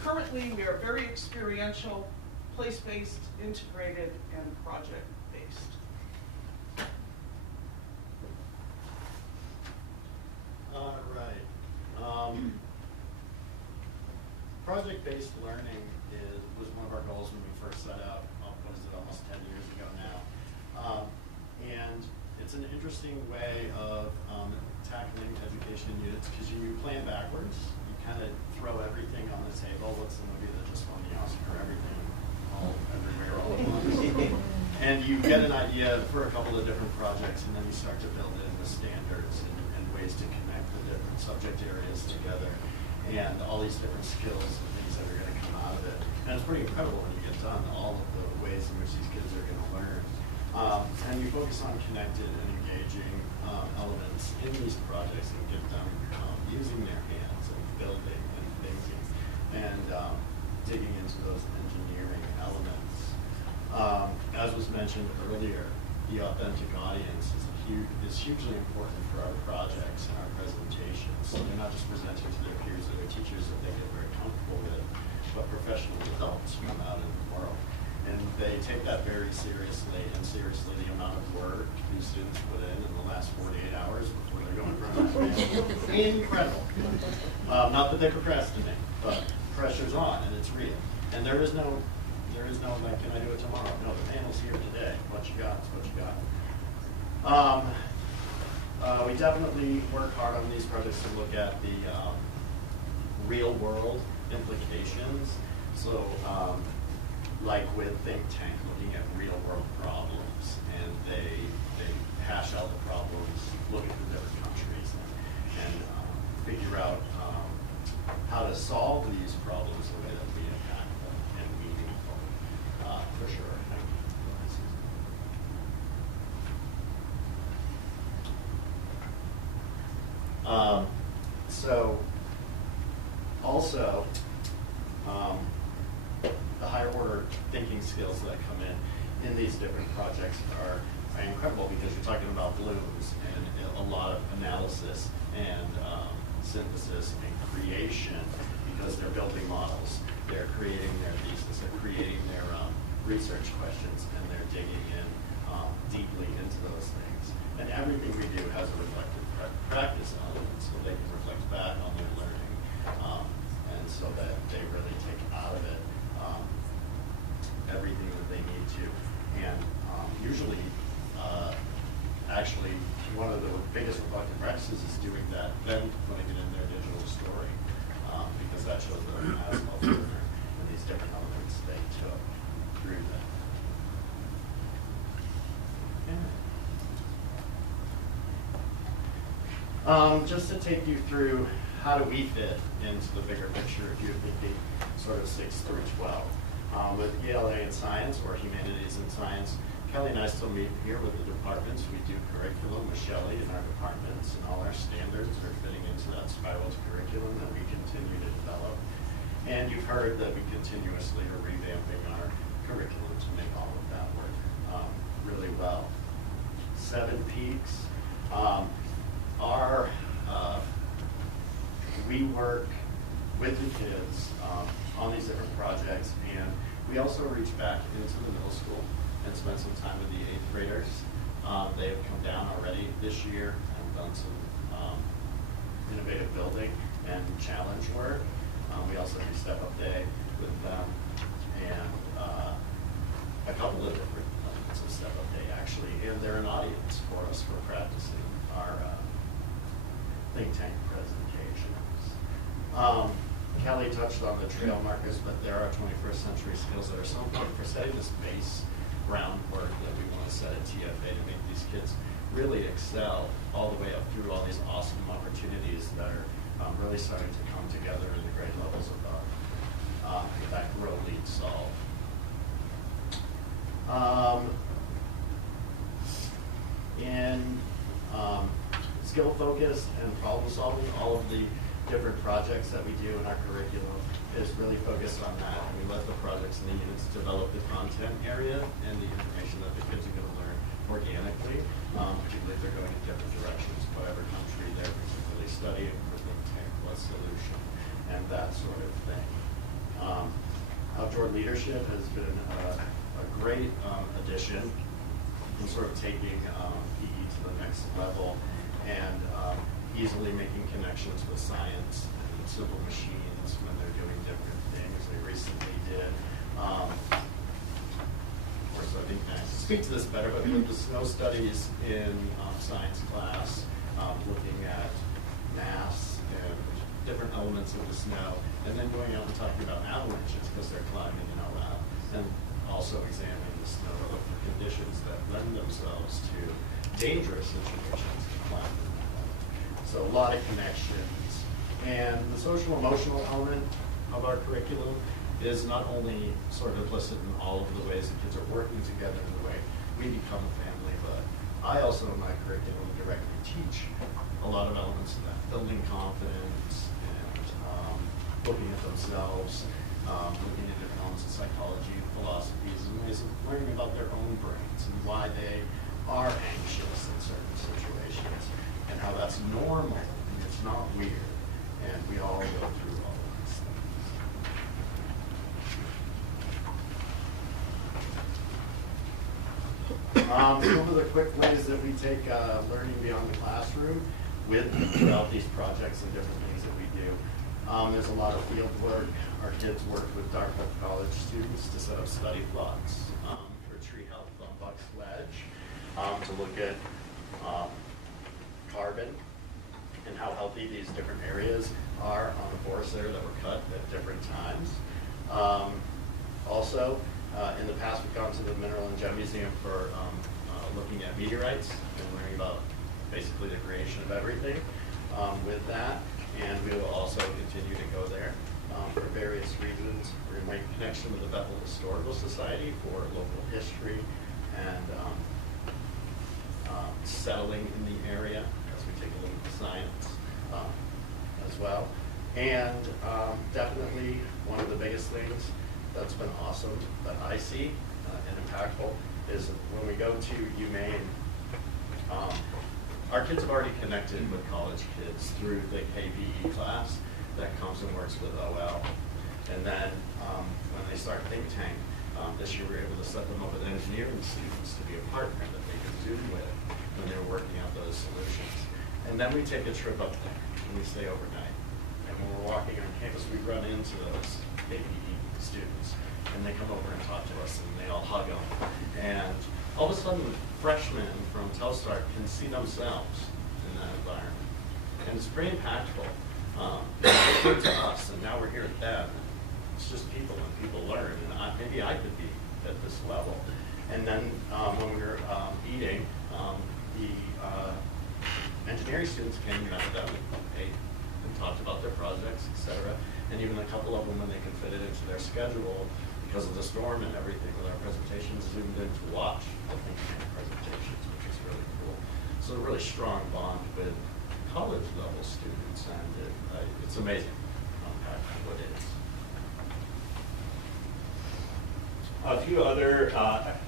currently we are very experiential, place-based, integrated, and project-based. All right. Project-based learning was one of our goals when we first set out, what is it, almost 10 years ago now. And it's an interesting way of tackling education units because you plan backwards. You kind of throw everything on the table. What's the movie that just won the Oscar? Everything, all everywhere, all at once. And you get an idea for a couple of different projects, and then you start to build in the standards and ways to connect the different subject areas together, and all these different skills and things that are going to come out of it. And it's pretty incredible when you get done, all of the ways in which these kids are going to learn. And you focus on connected and engaging elements in these projects and get them using their hands and building and thinking and digging into those engineering elements. As was mentioned earlier, the authentic audience is hugely important for our projects and our presentations. So they're not just presenting to their peers or their teachers that they get very comfortable with, but professional adults come out in the world. And they take that very seriously, and seriously the amount of work these students put in the last 48 hours before they're going to run out. Incredible. Not that they procrastinate, but pressure's on, and it's real. And there is no like, can I do it tomorrow? No, the panel's here today. What you got is what you got. We definitely work hard on these projects to look at the real world implications. So, like with Think Tank, looking at real world problems, and they hash out the problems, look at the different countries, and figure out how to solve these problems in a way that will be impactful and meaningful, for sure. So, also, the higher order thinking skills that come in these different projects are incredible because you're talking about blooms and a lot of analysis and synthesis and creation because they're building models, they're creating their thesis, they're creating their research questions, and they're digging in deeply into those things. And everything we do has a reflective practice element so they can reflect back on their learning and so that they really take out of it everything that they need to. And usually, actually, one of the biggest reflective practices is doing that then putting it in their digital story because that shows them as a learner and these different elements they took through that. Just to take you through how do we fit into the bigger picture if you're thinking sort of 6 through 12. With ELA in science or humanities in science, Kelly and I still meet here with the departments. We do curriculum with Shelley in our departments, and all our standards are fitting into that spiraled curriculum that we continue to develop. And you've heard that we continuously are revamping our curriculum to make all of that work really well. 7 Peaks. We work with the kids on these different projects, and we also reach back into the middle school and spend some time with the 8th graders. They have come down already this year and done some innovative building and challenge work. We also do Step Up Day with them, and a couple of different elements of Step Up Day actually, and they're an audience for us for practicing our think tank presentations. Kelly touched on the trail markers, but there are 21st century skills that are so important for setting this base groundwork that we want to set at TFA to make these kids really excel all the way up through all these awesome opportunities that are really starting to come together in the grade levels above. That grow, lead, solve. In skill focused and problem solving, all of the different projects that we do in our curriculum is really focused on that. And we let the projects and the units develop the content area and the information that the kids are going to learn organically, particularly if they're going in different directions, whatever country they're particularly studying for think tank plus solution and that sort of thing. Outdoor leadership has been a great addition in sort of taking PE to the next level and easily making connections with science and simple machines when they're doing different things. We recently did, of course I think I speak to this better, but we did the snow studies in science class, looking at mass and different elements of the snow, and then going out and talking about avalanches because they're climbing in our lab, and also examining the snow to look for conditions that lend themselves to dangerous situations to climb. So a lot of connections. And the social emotional element of our curriculum is not only sort of implicit in all of the ways the kids are working together in the way we become a family, but I also in my curriculum directly teach a lot of elements of that, building confidence and looking at themselves, looking at different elements of psychology, philosophies, and ways of learning about their own brains and why they are anxious in certain situations, and how that's normal and it's not weird, and we all go through all of these things. Some of the quick ways that we take learning beyond the classroom throughout these projects and different things that we do. There's a lot of field work. Our kids work with Dartmouth College students to set up study blocks for tree health on Buck's Ledge, to look at carbon and how healthy these different areas are on the forests there that were cut at different times. Also, in the past we've gone to the Mineral and Gem Museum for looking at meteorites and learning about basically the creation of everything with that. And we will also continue to go there for various reasons. We're going to make a connection with the Bethel Historical Society for local history and settling in the area as we take a look at science as well. And definitely one of the biggest things that's been awesome that I see and impactful is when we go to UMaine, our kids have already connected with college kids through the KPE class that comes and works with OL. And then when they start Think Tank, this year we were able to set them up with engineering students to be a partner that they could Zoom with when they're working out those solutions. And then we take a trip up there and we stay overnight. And when we're walking on campus, we run into those KPE students and they come over and talk to us and they all hug them. And all of a sudden, freshmen from Telstar can see themselves in that environment. And it's pretty impactful. It's good to us, and now we're here at them. It's just people, and people learn, and maybe I could be at this level. And then when we were eating, the engineering students came and met with them and ate and talked about their projects, et cetera. And even a couple of them, when they can fit it into their schedule, because of the storm and everything with our presentations, zoomed in to watch the Think Tank presentations, which is really cool. So a really strong bond with college level students, and it's amazing how impactful it is. A few other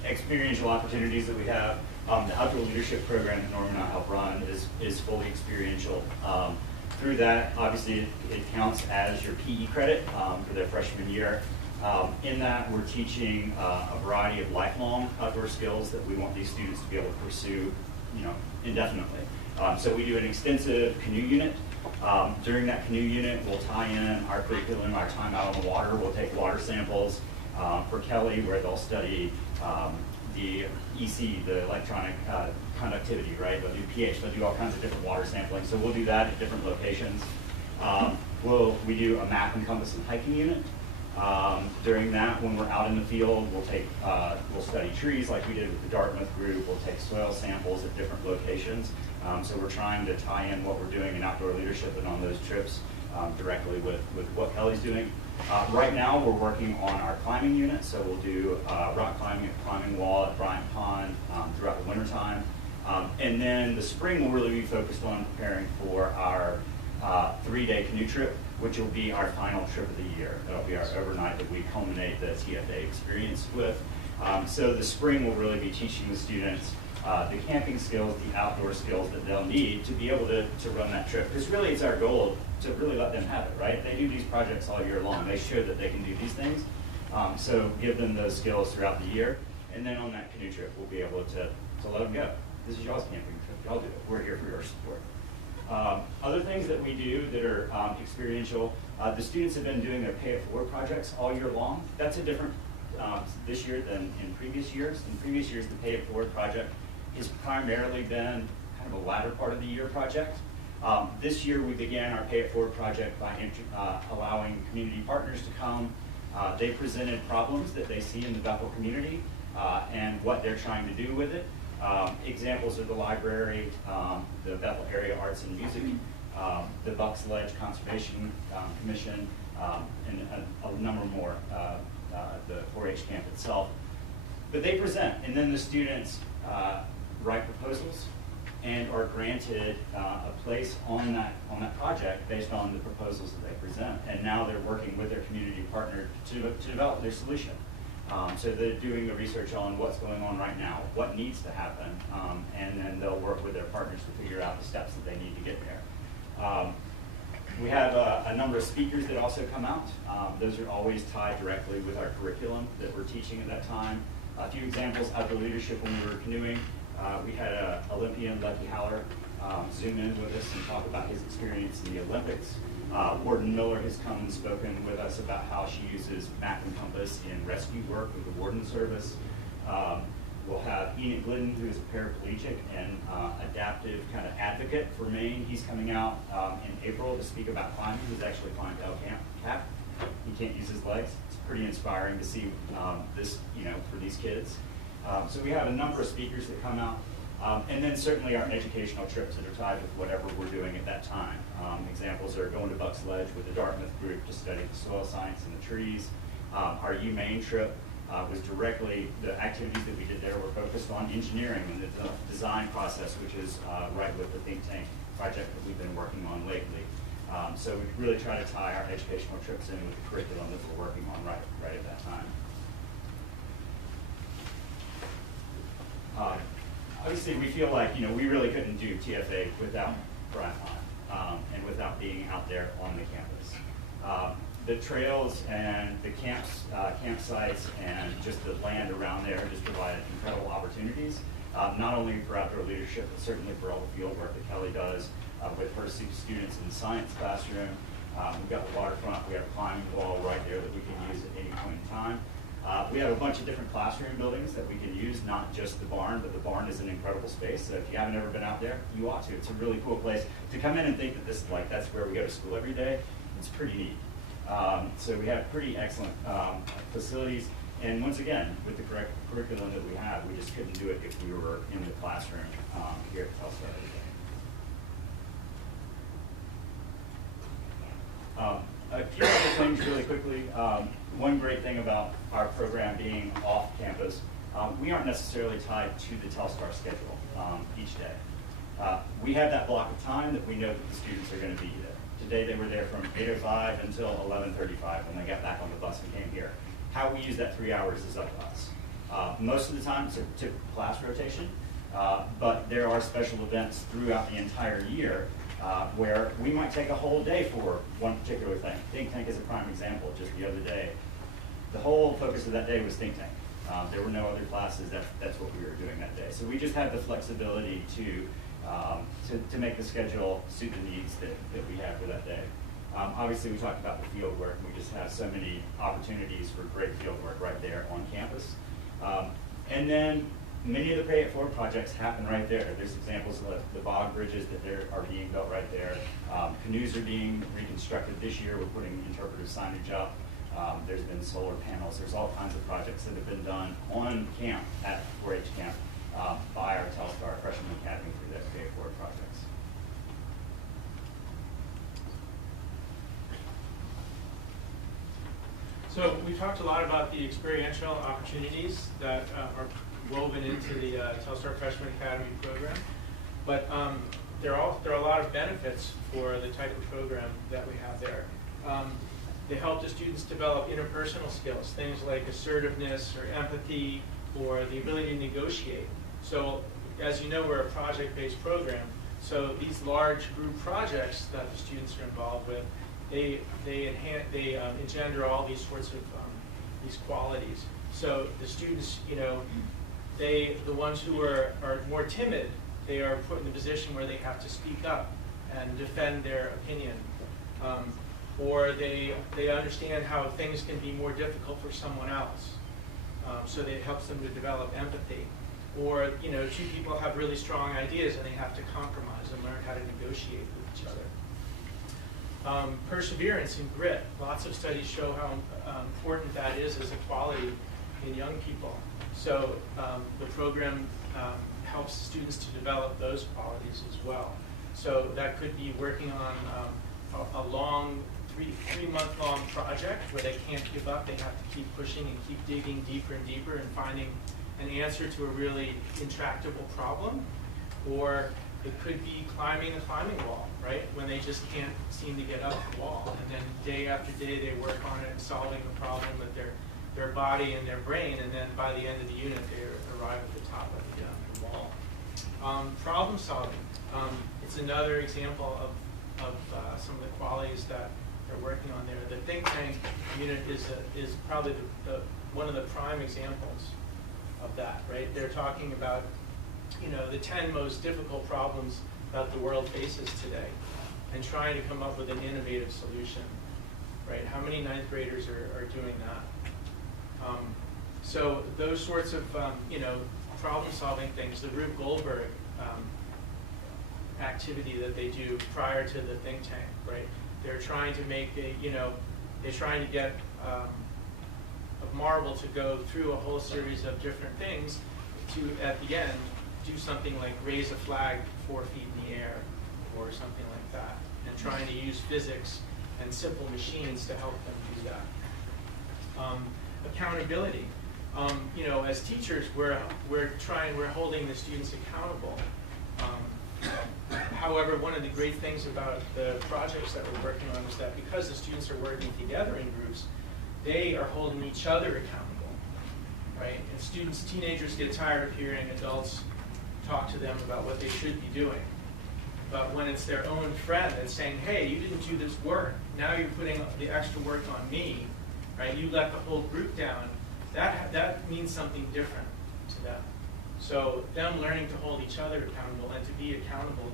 experiential opportunities that we have. The outdoor leadership program that Norm and I help run is fully experiential. Through that, obviously, it counts as your PE credit for their freshman year. In that, we're teaching a variety of lifelong outdoor skills that we want these students to be able to pursue, indefinitely. So we do an extensive canoe unit. During that canoe unit, we'll tie in our curriculum, our time out on the water. We'll take water samples for Kelly, where they'll study the EC, the electronic conductivity, right? They'll do pH, they'll do all kinds of different water sampling. So we'll do that at different locations. We do a map and compass and hiking unit. During that, when we're out in the field, we'll study trees like we did with the Dartmouth group. We'll take soil samples at different locations. So we're trying to tie in what we're doing in outdoor leadership and on those trips directly with what Kelly's doing. Right now, we're working on our climbing unit. So we'll do rock climbing at Climbing Wall at Bryant Pond throughout the wintertime. And then the spring will really be focused on preparing for our 3 3-day canoe trip, which will be our final trip of the year. That'll be our overnight that we culminate the TFA experience with. So the spring will really be teaching the students the camping skills, the outdoor skills that they'll need to be able to run that trip. Because really it's our goal to really let them have it, right? They do these projects all year long. They show that they can do these things. So give them those skills throughout the year. And then on that canoe trip, we'll be able to let them go. This is y'all's camping trip. Y'all do it. We're here for your support. Other things that we do that are experiential, the students have been doing their Pay It Forward projects all year long. That's a different this year than in previous years. In previous years, the Pay It Forward project has primarily been kind of a latter part of the year project. This year we began our Pay It Forward project by allowing community partners to come. They presented problems that they see in the Bethel community and what they're trying to do with it. Examples are the library, the Bethel Area Arts and Music, the Bucks Ledge Conservation Commission, and a number more, the 4-H camp itself. But they present, and then the students write proposals and are granted a place on that project based on the proposals that they present. And now they're working with their community partner to develop their solution. So they're doing the research on what's going on right now, what needs to happen, and then they'll work with their partners to figure out the steps that they need to get there. We have a number of speakers that also come out. Those are always tied directly with our curriculum that we're teaching at that time. A few examples of the leadership when we were canoeing. We had Olympian Lucky Haller zoom in with us and talk about his experience in the Olympics. Warden Miller has come and spoken with us about how she uses map and compass in rescue work with the Warden Service. We'll have Enoch Glidden, who is a paraplegic and adaptive kind of advocate for Maine. He's coming out in April to speak about climbing. He's actually climbed El Cap. He can't use his legs. It's pretty inspiring to see this, for these kids. So we have a number of speakers that come out. And then certainly our educational trips that are tied with whatever we're doing at that time. Examples are going to Bucks Ledge with the Dartmouth group to study the soil science and the trees. Our UMaine trip was directly, the activities that we did there were focused on engineering and the design process, which is right with the think tank project that we've been working on lately. So we really try to tie our educational trips in with the curriculum that we're working on right at that time. Obviously, we feel like we really couldn't do TFA without Brian and without being out there on the campus. The trails and the campsites and just the land around there just provided incredible opportunities, not only for outdoor leadership, but certainly for all the field work that Kelly does with her students in the science classroom. We've got the waterfront, we have a climbing wall right there that we can use at any point in time. We have a bunch of different classroom buildings that we can use, not just the barn, but the barn is an incredible space. So if you haven't ever been out there, you ought to. It's a really cool place. To come in and think that this is that's where we go to school every day, it's pretty neat. So we have pretty excellent facilities. And once again, with the correct curriculum that we have, we just couldn't do it if we were in the classroom here at Telstar every day. A few other things really quickly. One great thing about our program being off campus, we aren't necessarily tied to the Telstar schedule each day. We have that block of time that we know that the students are going to be there. Today they were there from 8:05 until 11:35 when they got back on the bus and came here. How we use that 3 hours is up to us. Most of the time it's a typical class rotation, but there are special events throughout the entire year where we might take a whole day for one particular thing. Think tank is a prime example. Just the other day, the whole focus of that day was think tank. There were no other classes. That's what we were doing that day. So we just had the flexibility to make the schedule suit the needs that we have for that day. Obviously, we talked about the field work. We just have so many opportunities for great field work right there on campus. And then many of the Pay It Forward projects happen right there. There's examples of the bog bridges that are being built right there. Canoes are being reconstructed this year. We're putting interpretive signage up. There's been solar panels. There's all kinds of projects that have been done on camp at 4-H camp by our Telstar Freshman Academy through their Pay It Forward projects. So we talked a lot about the experiential opportunities that are woven into the Telstar Freshman Academy program. But there are a lot of benefits for the type of program that we have there. They help the students develop interpersonal skills, things like assertiveness or empathy or the ability to negotiate. So as you know, we're a project-based program. So these large group projects that the students are involved with, they engender all these sorts of these qualities. So the students, the ones who are more timid, they are put in a position where they have to speak up and defend their opinion. Or they understand how things can be more difficult for someone else. So it helps them to develop empathy. Or, two people have really strong ideas and they have to compromise and learn how to negotiate with each other. Perseverance and grit. Lots of studies show how important that is as a quality in young people. So the program helps students to develop those qualities as well. So that could be working on a long, three-month-long project where they can't give up. They have to keep pushing and keep digging deeper and deeper and finding an answer to a really intractable problem. Or it could be climbing a climbing wall, right? When they just can't seem to get up the wall. And then day after day they work on it and solving the problem with their body and their brain, and then by the end of the unit they arrive at the top of the wall. Problem solving. It's another example of some of the qualities that they're working on there. The think tank unit is probably one of the prime examples of that, right? They're talking about the 10 most difficult problems that the world faces today and trying to come up with an innovative solution, right? How many ninth graders are doing that? So those sorts of problem solving things, the Rube Goldberg activity that they do prior to the think tank, right? They're trying to make they're trying to get a marble to go through a whole series of different things to, at the end, do something like raise a flag 4 feet in the air or something like that, and trying to use physics and simple machines to help them do that. Accountability. As teachers, we're holding the students accountable. However, one of the great things about the projects that we're working on is that because the students are working together in groups, they are holding each other accountable, right? And teenagers get tired of hearing adults talk to them about what they should be doing. But when it's their own friend that's saying, hey, you didn't do this work, now you're putting the extra work on me, right? You let the whole group down, that means something different to them. So them learning to hold each other accountable and to be accountable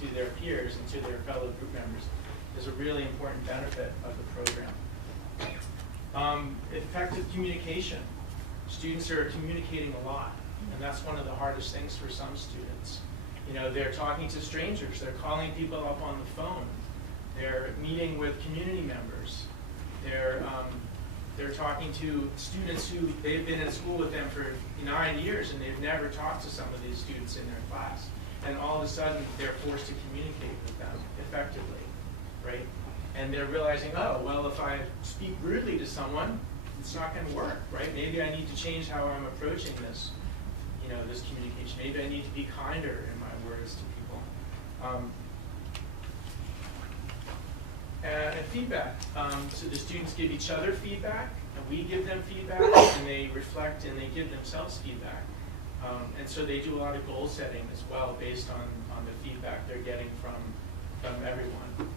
to their peers and to their fellow group members is a really important benefit of the program. Effective communication. Students are communicating a lot, and that's one of the hardest things for some students. They're talking to strangers, they're calling people up on the phone, they're meeting with community members, they're talking to students who they've been in school with them for 9 years and they've never talked to some of these students in their class. And all of a sudden they're forced to communicate with them effectively, right? And they're realizing, oh, well, if I speak rudely to someone, it's not going to work, right? Maybe I need to change how I'm approaching this, this communication. Maybe I need to be kinder in my words to people. And feedback. So the students give each other feedback, and we give them feedback, and they reflect and they give themselves feedback. And so they do a lot of goal setting as well based on the feedback they're getting from everyone.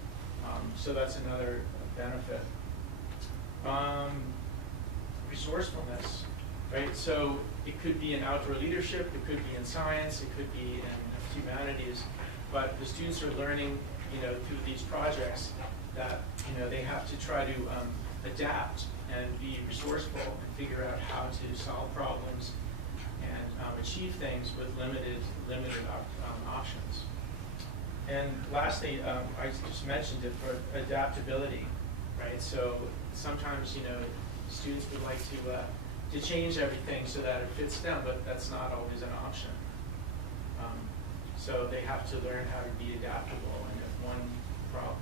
So that's another benefit. Resourcefulness, right? So it could be in outdoor leadership, it could be in science, it could be in humanities, but the students are learning, through these projects that, they have to try to adapt and be resourceful and figure out how to solve problems and achieve things with limited options. And lastly, I just mentioned it, for adaptability, right? So sometimes, students would like to change everything so that it fits them, but that's not always an option. So they have to learn how to be adaptable, and if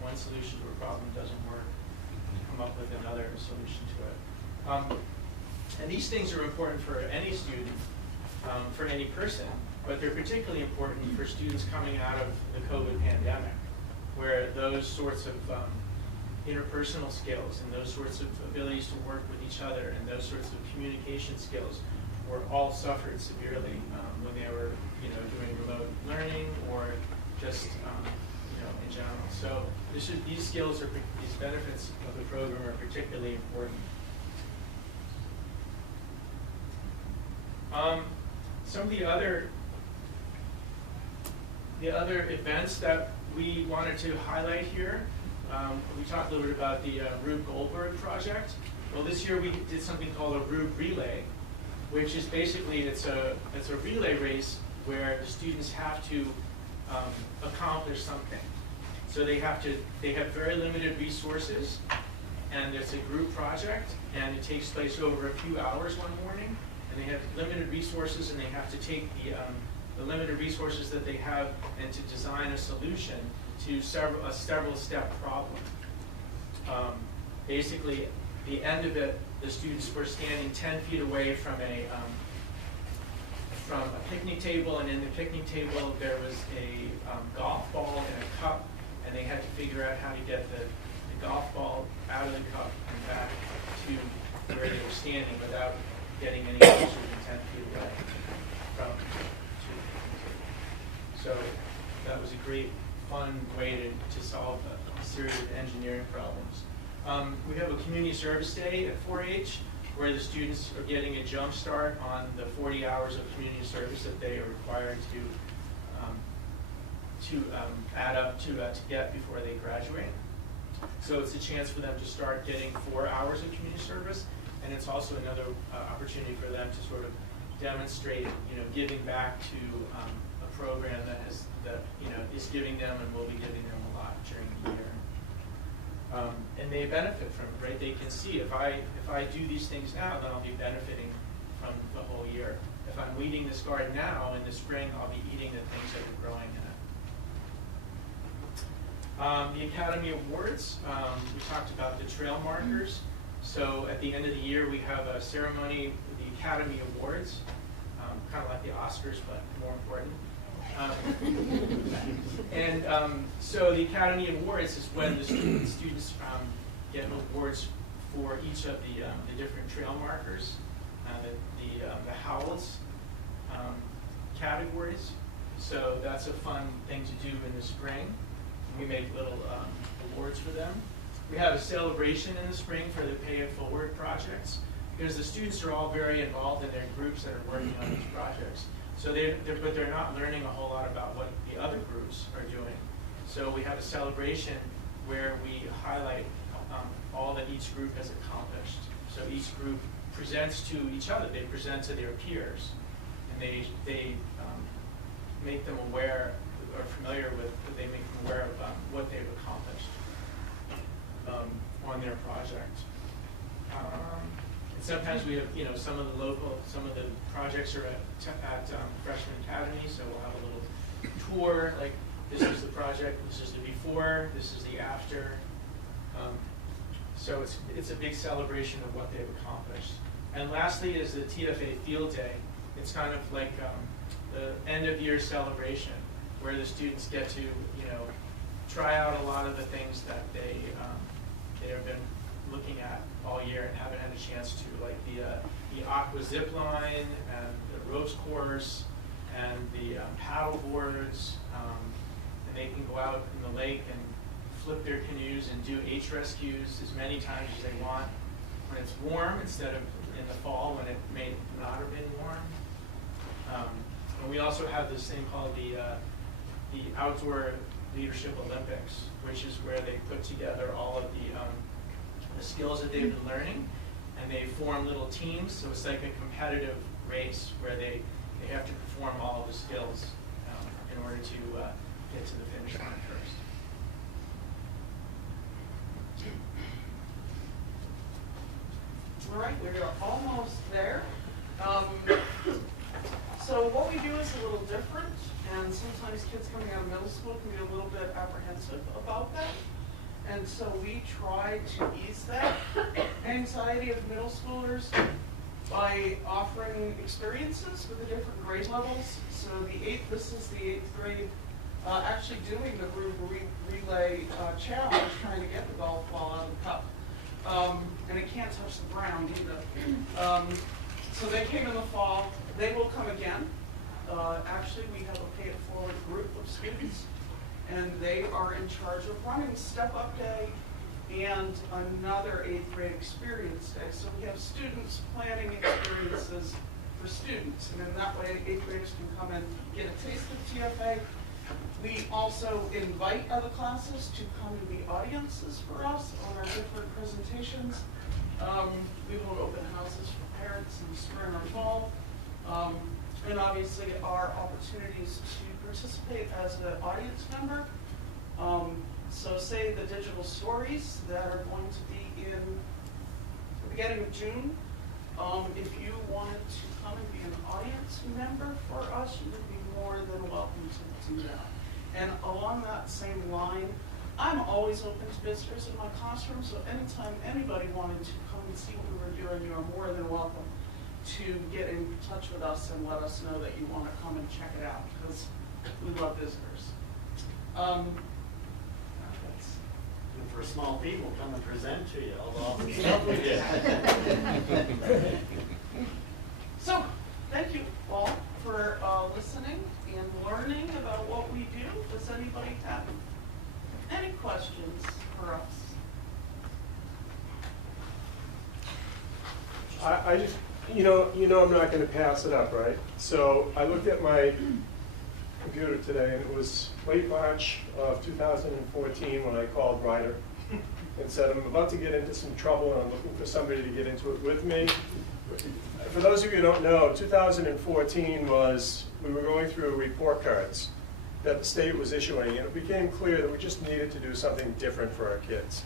one solution to a problem doesn't work, come up with another solution to it. And these things are important for any student, for any person, but they're particularly important for students coming out of the COVID pandemic, where those sorts of interpersonal skills and those sorts of abilities to work with each other and those sorts of communication skills were all suffered severely when they were, doing remote learning or just, in general. So these skills or these benefits of the program are particularly important. Some of the other events that we wanted to highlight here, we talked a little bit about the Rube Goldberg project. Well, this year we did something called a Rube Relay, which is basically it's a relay race where the students have to accomplish something. So they have very limited resources, and it's a group project, and it takes place over a few hours one morning, and they have limited resources, and they have to take the limited resources that they have and to design a solution to a several-step problem. Basically, the end of it, the students were standing 10 feet away from a picnic table, and in the picnic table there was a golf ball and a cup, and they had to figure out how to get the golf ball out of the cup and back to where they were standing without getting any closer than 10 feet away from the So that was a great, fun way to solve a series of engineering problems. We have a community service day at 4-H where the students are getting a jump start on the 40 hours of community service that they are required to add up to get before they graduate. So it's a chance for them to start getting 4 hours of community service, and it's also another opportunity for them to sort of demonstrate, giving back to a program that is giving them and will be giving them a lot during the year. And they benefit from it, right? They can see if I do these things now, then I'll be benefiting from the whole year. If I'm weeding this garden now, in the spring, I'll be eating the things that are growing in it. The Academy Awards, we talked about the trail markers. So at the end of the year, we have a ceremony with the Academy Awards, kind of like the Oscars, but more important. So the Academy Awards is when the students get awards for each of the different trail markers, the howls categories. So that's a fun thing to do in the spring. We make little awards for them. We have a celebration in the spring for the Pay It Forward projects, because the students are all very involved in their groups that are working on these projects. So but they're not learning a whole lot about what the other groups are doing. So we have a celebration where we highlight all that each group has accomplished. So each group presents to each other. They present to their peers, and they make them aware or familiar with. They make them aware of what they've accomplished on their project. And sometimes we have, some of the projects are at Freshman Academy, so we'll have a little tour, like this is the project, this is the before, this is the after. So it's a big celebration of what they've accomplished. And lastly is the TFA Field Day. It's kind of like the end of year celebration where the students get to, try out a lot of the things that they have been looking at all year and haven't had a chance to, like the aqua zip line and the ropes course and the paddle boards, and they can go out in the lake and flip their canoes and do H rescues as many times as they want when it's warm instead of in the fall when it may not have been warm. And we also have this thing called the Outdoor Leadership Olympics, which is where they put together all of the skills that they've been learning, and they form little teams. So it's like a competitive race where they have to perform all of the skills in order to get to the finish line first. All right, we are almost there. So what we do is a little different, and sometimes kids coming out of middle school can be a little bit apprehensive about that. And so we try to ease that anxiety of middle schoolers by offering experiences with the different grade levels. So this is the 8th grade actually doing the group relay challenge, trying to get the golf ball out of the cup. And it can't touch the ground either. So they came in the fall. They will come again. Actually, we have a pay-it-forward group of students, and they are in charge of running Step Up Day and another 8th grade experience day. So we have students planning experiences for students, and in that way 8th graders can come and get a taste of TFA. We also invite other classes to come and be audiences for us on our different presentations. We hold open houses for parents in the spring or fall. And obviously our opportunities to participate as an audience member. So say the digital stories that are going to be in the beginning of June. If you wanted to come and be an audience member for us, you would be more than welcome to do that. And along that same line, I'm always open to visitors in my classroom, so anytime anybody wanted to come and see what we were doing, you are more than welcome to get in touch with us and let us know that you want to come and check it out, because we love visitors. And for small people, come and present to you all the awesome stuff we did. So, thank you all for listening and learning about what we do. Does anybody have any questions for us? I just, you know I'm not going to pass it up, right? So I looked at my computer today, and it was late March of 2014 when I called Ryder and said, I'm about to get into some trouble, and I'm looking for somebody to get into it with me. For those of you who don't know, 2014 was, we were going through report cards that the state was issuing, and it became clear that we just needed to do something different for our kids.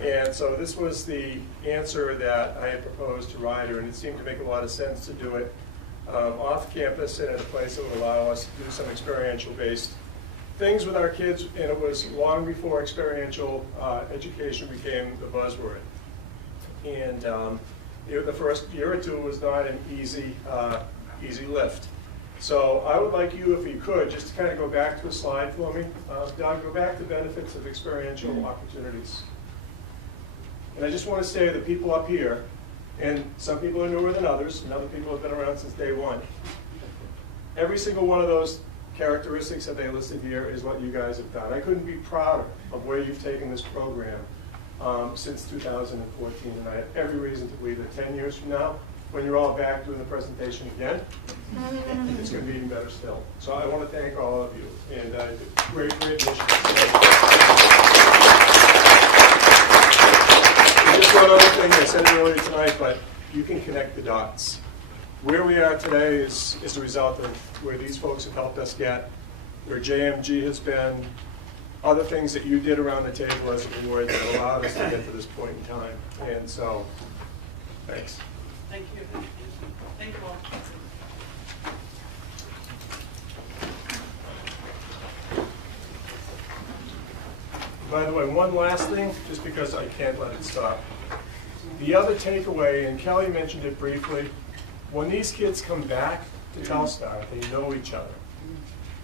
And so this was the answer that I had proposed to Ryder, and it seemed to make a lot of sense to do it off campus and at a place that would allow us to do some experiential-based things with our kids, and it was long before experiential education became the buzzword. And the first year or two was not an easy lift. So I would like you, if you could, just to kind of go back to a slide for me. Doug, go back to benefits of experiential opportunities. And I just want to say that people up here, and some people are newer than others, and other people have been around since day one. Every single one of those characteristics that they listed here is what you guys have done. I couldn't be prouder of where you've taken this program since 2014, and I have every reason to believe that 10 years from now, when you're all back doing the presentation again, it's going to be even better still. So I want to thank all of you, and great mission. Just one other thing, I said it earlier tonight, but you can connect the dots. Where we are today is a result of where these folks have helped us get, where JMG has been, other things that you did around the table as a board that allowed us to get to this point in time. And so, thanks. Thank you. Thank you all. By the way, one last thing, just because I can't let it stop. The other takeaway, and Kelly mentioned it briefly, when these kids come back to Telstar, they know each other.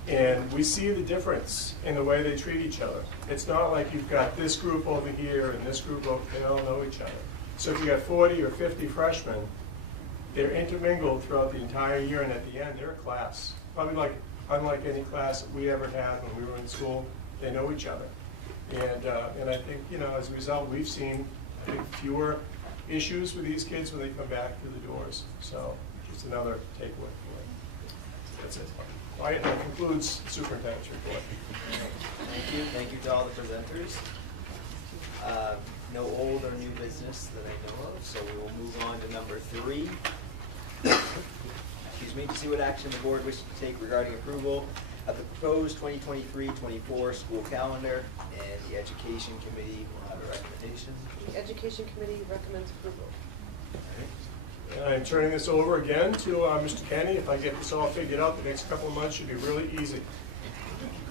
And we see the difference in the way they treat each other. It's not like you've got this group over here and this group over there, they all know each other. So if you got 40 or 50 freshmen, they're intermingled throughout the entire year, and at the end, they're a class. Probably unlike any class that we ever had when we were in school, they know each other. And I think, as a result, we've seen, I think, fewer issues with these kids when they come back through the doors. So just another takeaway for it. That's it. All right, that concludes the superintendent's report. Thank you. Thank you to all the presenters. No old or new business that I know of, so we will move on to number 3. Excuse me, to see what action the board wishes to take regarding approval of the proposed 2023-24 school calendar, and the Education Committee will have a recommendation. The Education Committee recommends approval. And I'm turning this over again to Mr. Kenny. If I get this all figured out, the next couple of months should be really easy.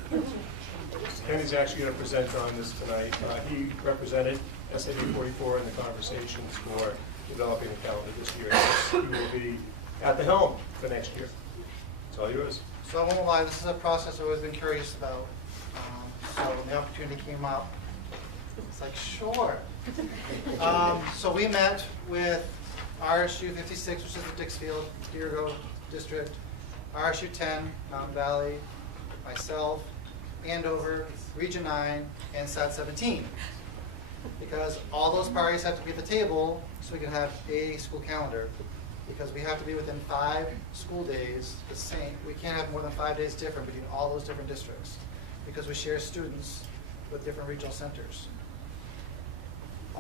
Mr. Kenny's actually going to present on this tonight. He represented SAD44 in the conversations for developing the calendar this year. You will be at the helm for next year. It's all yours. So I won't lie, this is a process I've always been curious about. So when the opportunity came up, it's like, sure. So we met with RSU 56, which is the Dixfield, Deergo District, RSU 10, Mountain Valley, myself, Andover, Region 9, and SAD17. Because all those parties have to be at the table so we can have a school calendar. Because we have to be within 5 school days the same. We can't have more than 5 days different between all those different districts because we share students with different regional centers.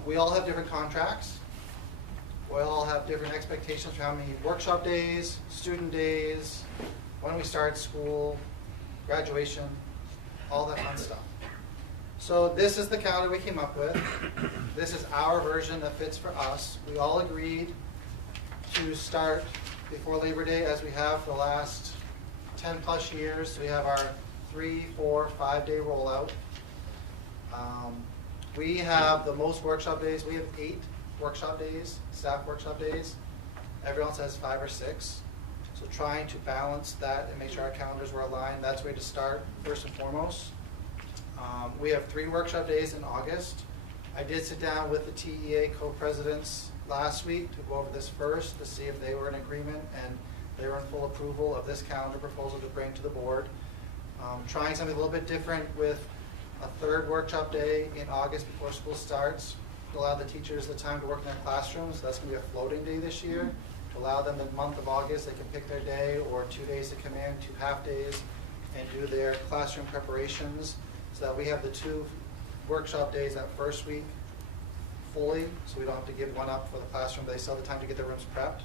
We all have different contracts. We all have different expectations for how many workshop days, student days, when we start school, graduation, all that fun stuff. So this is the calendar we came up with. This is our version that fits for us. We all agreed to start before Labor Day as we have for the last 10 plus years. So we have our 3, 4, 5 day rollout. We have the most workshop days. We have 8 workshop days, staff workshop days. Everyone else has 5 or 6. So trying to balance that and make sure our calendars were aligned, that's where to start first and foremost. We have 3 workshop days in August. I did sit down with the TEA co-presidents last week to go over this first to see if they were in agreement and they were in full approval of this calendar proposal to bring to the board. Trying something a little bit different with a 3rd workshop day in August before school starts to allow the teachers the time to work in their classrooms. That's going to be a floating day this year. To allow them the month of August, they can pick their day or 2 days to come in, 2 half days, and do their classroom preparations so that we have the 2 workshop days that first week fully, so we don't have to give one up for the classroom, but they still have the time to get their rooms prepped.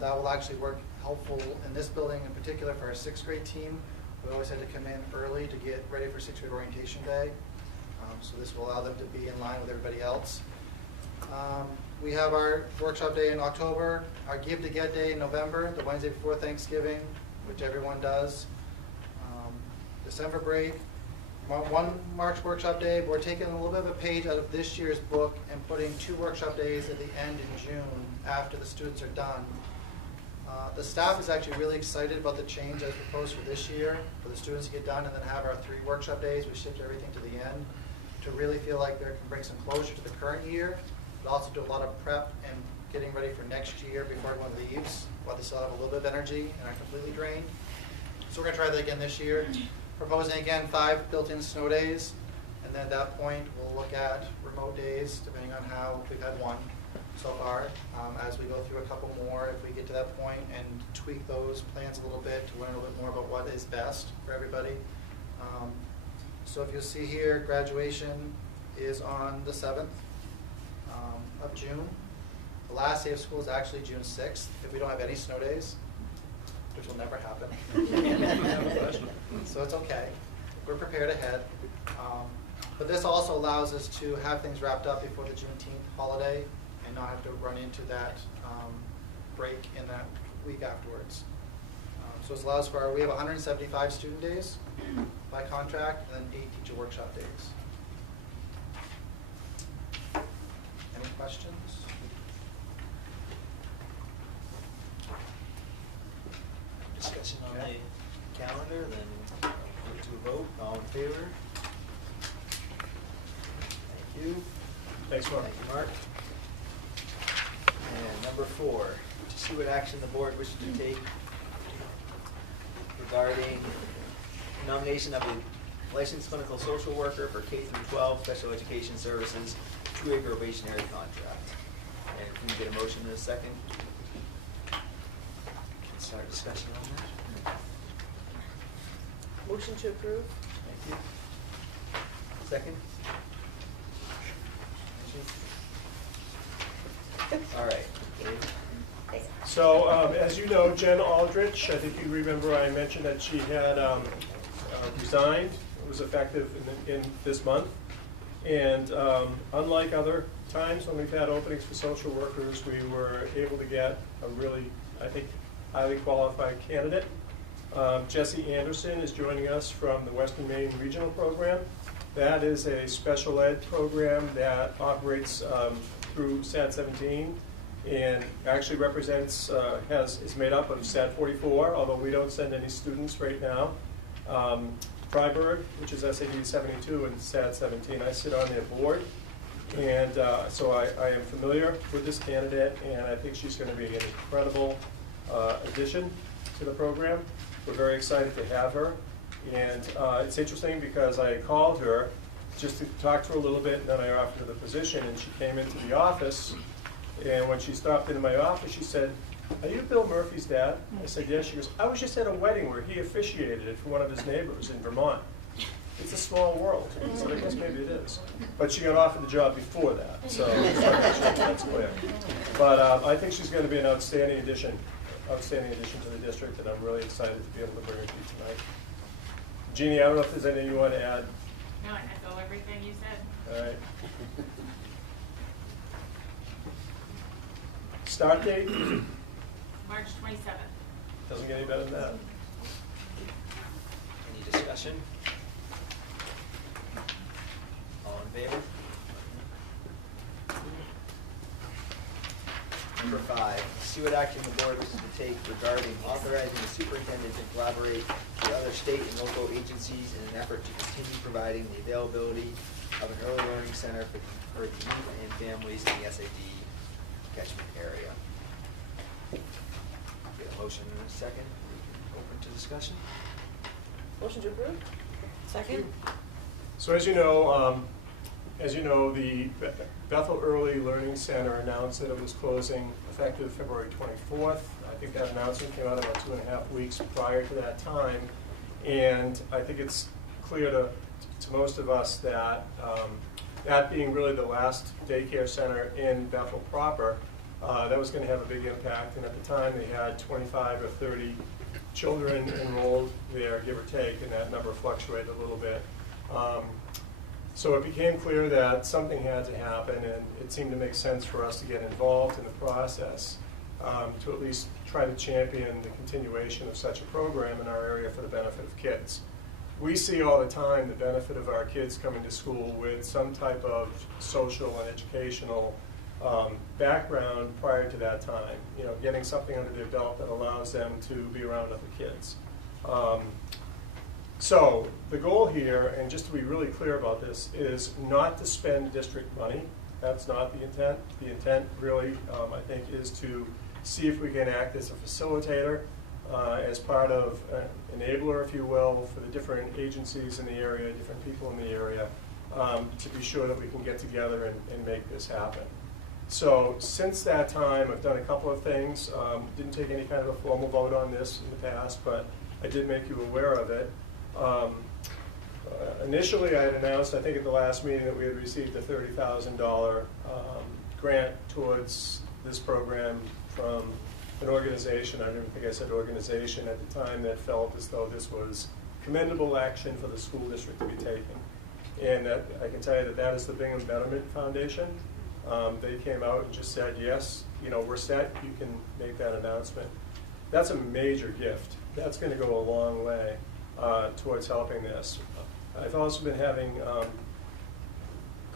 That will actually work helpful in this building in particular for our 6th grade team. We always had to come in early to get ready for 6th grade orientation day. So this will allow them to be in line with everybody else. We have our workshop day in October, our Give to Get day in November, the Wednesday before Thanksgiving, which everyone does. December break, 1 March workshop day. We're taking a little bit of a page out of this year's book and putting 2 workshop days at the end in June after the students are done. The staff is actually really excited about the change as proposed for this year, for the students to get done and then have our 3 workshop days. We shift everything to the end to really feel like they can bring some closure to the current year, but also do a lot of prep and getting ready for next year before everyone leaves, while they still have a little bit of energy and aren't completely drained. So we're going to try that again this year. Proposing again 5 built-in snow days, and then at that point we'll look at remote days, depending on how we've had 1 so far. As we go through a couple more, if we get to that point, and tweak those plans a little bit to learn a little bit more about what is best for everybody. So if you'll see here, graduation is on the 7th of June. The last day of school is actually June 6th, if we don't have any snow days, which will never happen. So it's okay. We're prepared ahead. But this also allows us to have things wrapped up before the Juneteenth holiday and not have to run into that break in that week afterwards. So it allows for we have 175 student days by contract and then 8 teacher workshop days. Any questions? Discussion on the calendar, then move to a vote. All in favor? Thank you. Thanks, Mark. Thank you, Mark. And number 4, to see what action the board wishes to take regarding nomination of a licensed clinical social worker for K-12 special education services, 2-year probationary contract. And can we get a motion in a second? Can start discussion on that. Motion to approve. Thank you. Second? All right. Dave? So, as you know, Jen Aldrich, I think you remember I mentioned that she had resigned. It was effective in this month. And unlike other times when we've had openings for social workers, we were able to get a really, I think, highly qualified candidate. Jesse Anderson is joining us from the Western Maine Regional Program. That is a special ed program that operates through SAD17 and actually represents, is made up of SAD44, although we don't send any students right now. Freiburg, which is SAD42, and SAD17. I sit on their board, and so I am familiar with this candidate, and I think she's going to be an incredible addition to the program. We're very excited to have her, and it's interesting because I called her just to talk to her a little bit, and then I offered her the position, and she came into the office, and when she stopped into my office, she said, "Are you Bill Murphy's dad?" I said, "Yes." She goes, "I was just at a wedding where he officiated it for one of his neighbors in Vermont." It's a small world, so I guess maybe it is. But she got offered the job before that, so that's clear. But I think she's going to be an outstanding addition to the district, and I'm really excited to be able to bring her to you tonight. Jeannie, I don't know if there's anything you want to add. No, I echo everything you said. All right. Start date? March 27th. Doesn't get any better than that. Any discussion? All in favor? Number 5, see what action the board wishes to take regarding authorizing the superintendent to collaborate with other state and local agencies in an effort to continue providing the availability of an early learning center for the youth and families in the SAD catchment area. Get a motion in a second. Open to discussion. Motion to approve? Second? So as you know, the Bethel Early Learning Center announced that it was closing effective February 24th. I think that announcement came out about 2.5 weeks prior to that time. And I think it's clear to most of us that that being really the last daycare center in Bethel proper, that was going to have a big impact. And at the time, they had 25 or 30 children enrolled there, give or take, and that number fluctuated a little bit. So it became clear that something had to happen, and it seemed to make sense for us to get involved in the process to at least try to champion the continuation of such a program in our area for the benefit of kids. We see all the time the benefit of our kids coming to school with some type of social and educational background prior to that time, getting something under their belt that allows them to be around other kids. So the goal here, and just to be really clear about this, is not to spend district money. That's not the intent. The intent really, I think, is to see if we can act as a facilitator, as part of an enabler, if you will, for the different agencies in the area, different people in the area, to be sure that we can get together and make this happen. So since that time, I've done a couple of things. Didn't take any kind of a formal vote on this in the past, but I did make you aware of it. Initially, I had announced, I think at the last meeting, that we had received a $30,000 grant towards this program from an organization, I don't even think I said organization at the time, that felt as though this was commendable action for the school district to be taking. And that, I can tell you that is the Bingham Betterment Foundation. They came out and just said, yes, we're set, you can make that announcement. That's a major gift. That's going to go a long way towards helping this. I've also been having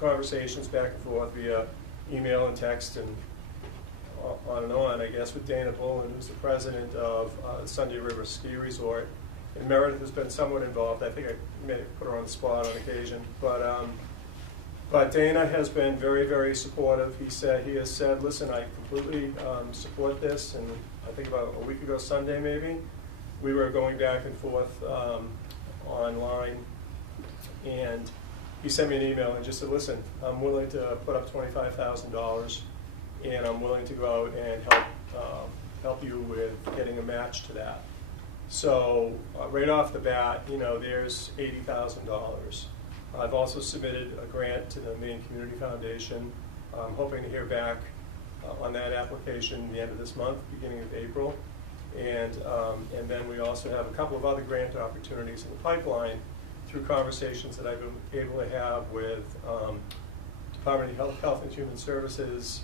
conversations back and forth via email and text and on, I guess, with Dana Bullen, who's the president of Sunday River Ski Resort. And Meredith has been somewhat involved. I think I may have put her on the spot on occasion. But Dana has been very, very supportive. He has said, listen, I completely support this. And I think about a week ago Sunday, maybe, we were going back and forth online. And he sent me an email and just said, listen, I'm willing to put up $25,000, and I'm willing to go out and help you with getting a match to that. So right off the bat, there's $80,000. I've also submitted a grant to the Maine Community Foundation. I'm hoping to hear back on that application at the end of this month, beginning of April. And then we also have a couple of other grant opportunities in the pipeline through conversations that I've been able to have with Department of Health and Human Services,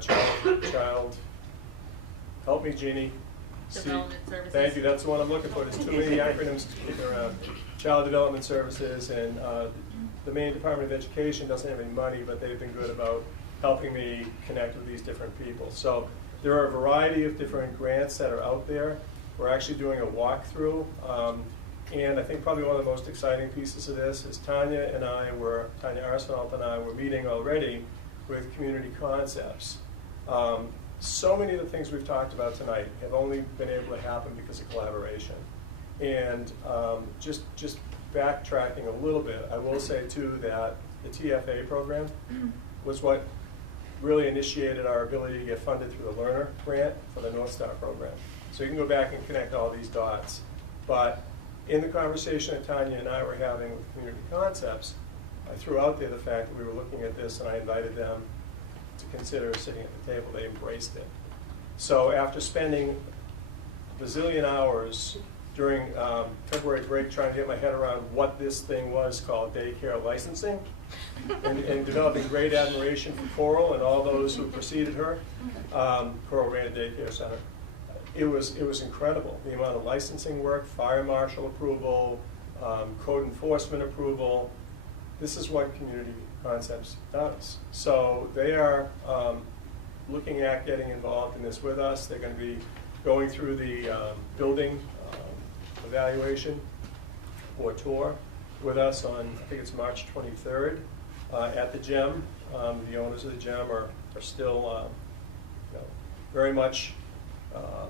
Child, help me, Jeannie. Development Services. Thank you, that's the one I'm looking for. There's too many acronyms to kick around. Child Development Services, and the Maine Department of Education doesn't have any money, but they've been good about helping me connect with these different people. So there are a variety of different grants that are out there. We're actually doing a walkthrough. And I think probably one of the most exciting pieces of this is Tanya Arsenault and I were meeting already with Community Concepts. So many of the things we've talked about tonight have only been able to happen because of collaboration. And just backtracking a little bit, I will say too that the TFA program was what really initiated our ability to get funded through the Learner Grant for the North Star program. So you can go back and connect all these dots. But in the conversation that Tanya and I were having with Community Concepts, I threw out there the fact that we were looking at this, and I invited them to consider sitting at the table. They embraced it. So after spending a bazillion hours during February break trying to get my head around what this thing was called daycare licensing, and developing great admiration for Coral and all those who preceded her, Coral ran a daycare center. It was incredible, the amount of licensing work, fire marshal approval, code enforcement approval. This is what Community Concepts does. So they are looking at getting involved in this with us. They're going to be going through the building evaluation or tour with us on, I think it's March 23rd at the gym. The owners of the gym are still very much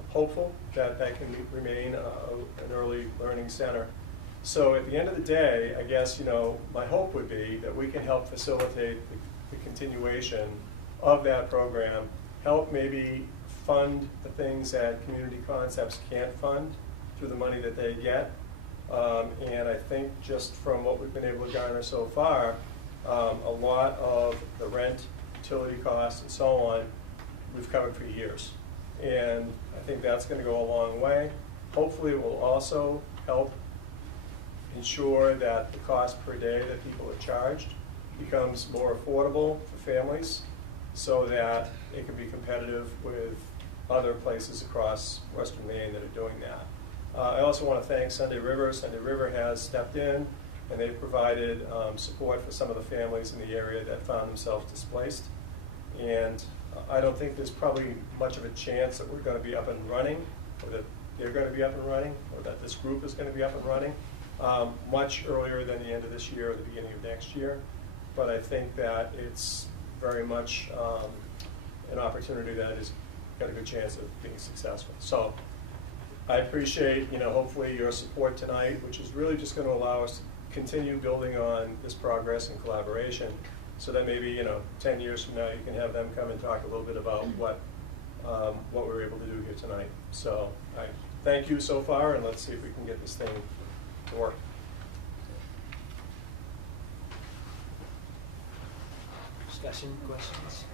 hopeful that that can remain an early learning center. So at the end of the day, I guess, my hope would be that we can help facilitate the continuation of that program, help maybe fund the things that Community Concepts can't fund through the money that they get. And I think just from what we've been able to garner so far, a lot of the rent, utility costs, and so on, we've covered for years. And I think that's going to go a long way. Hopefully it will also help ensure that the cost per day that people are charged becomes more affordable for families so that it can be competitive with other places across Western Maine that are doing that. I also want to thank Sunday River. Sunday River has stepped in and they've provided support for some of the families in the area that found themselves displaced. And I don't think there's probably much of a chance that we're going to be up and running, or that they're going to be up and running, or that this group is going to be up and running much earlier than the end of this year or the beginning of next year. But I think that it's very much an opportunity that has got a good chance of being successful. So I appreciate, hopefully your support tonight, which is really just going to allow us to continue building on this progress and collaboration, so that maybe 10 years from now you can have them come and talk a little bit about what we were able to do here tonight. So I thank you so far, and let's see if we can get this thing to work. Discussion, questions?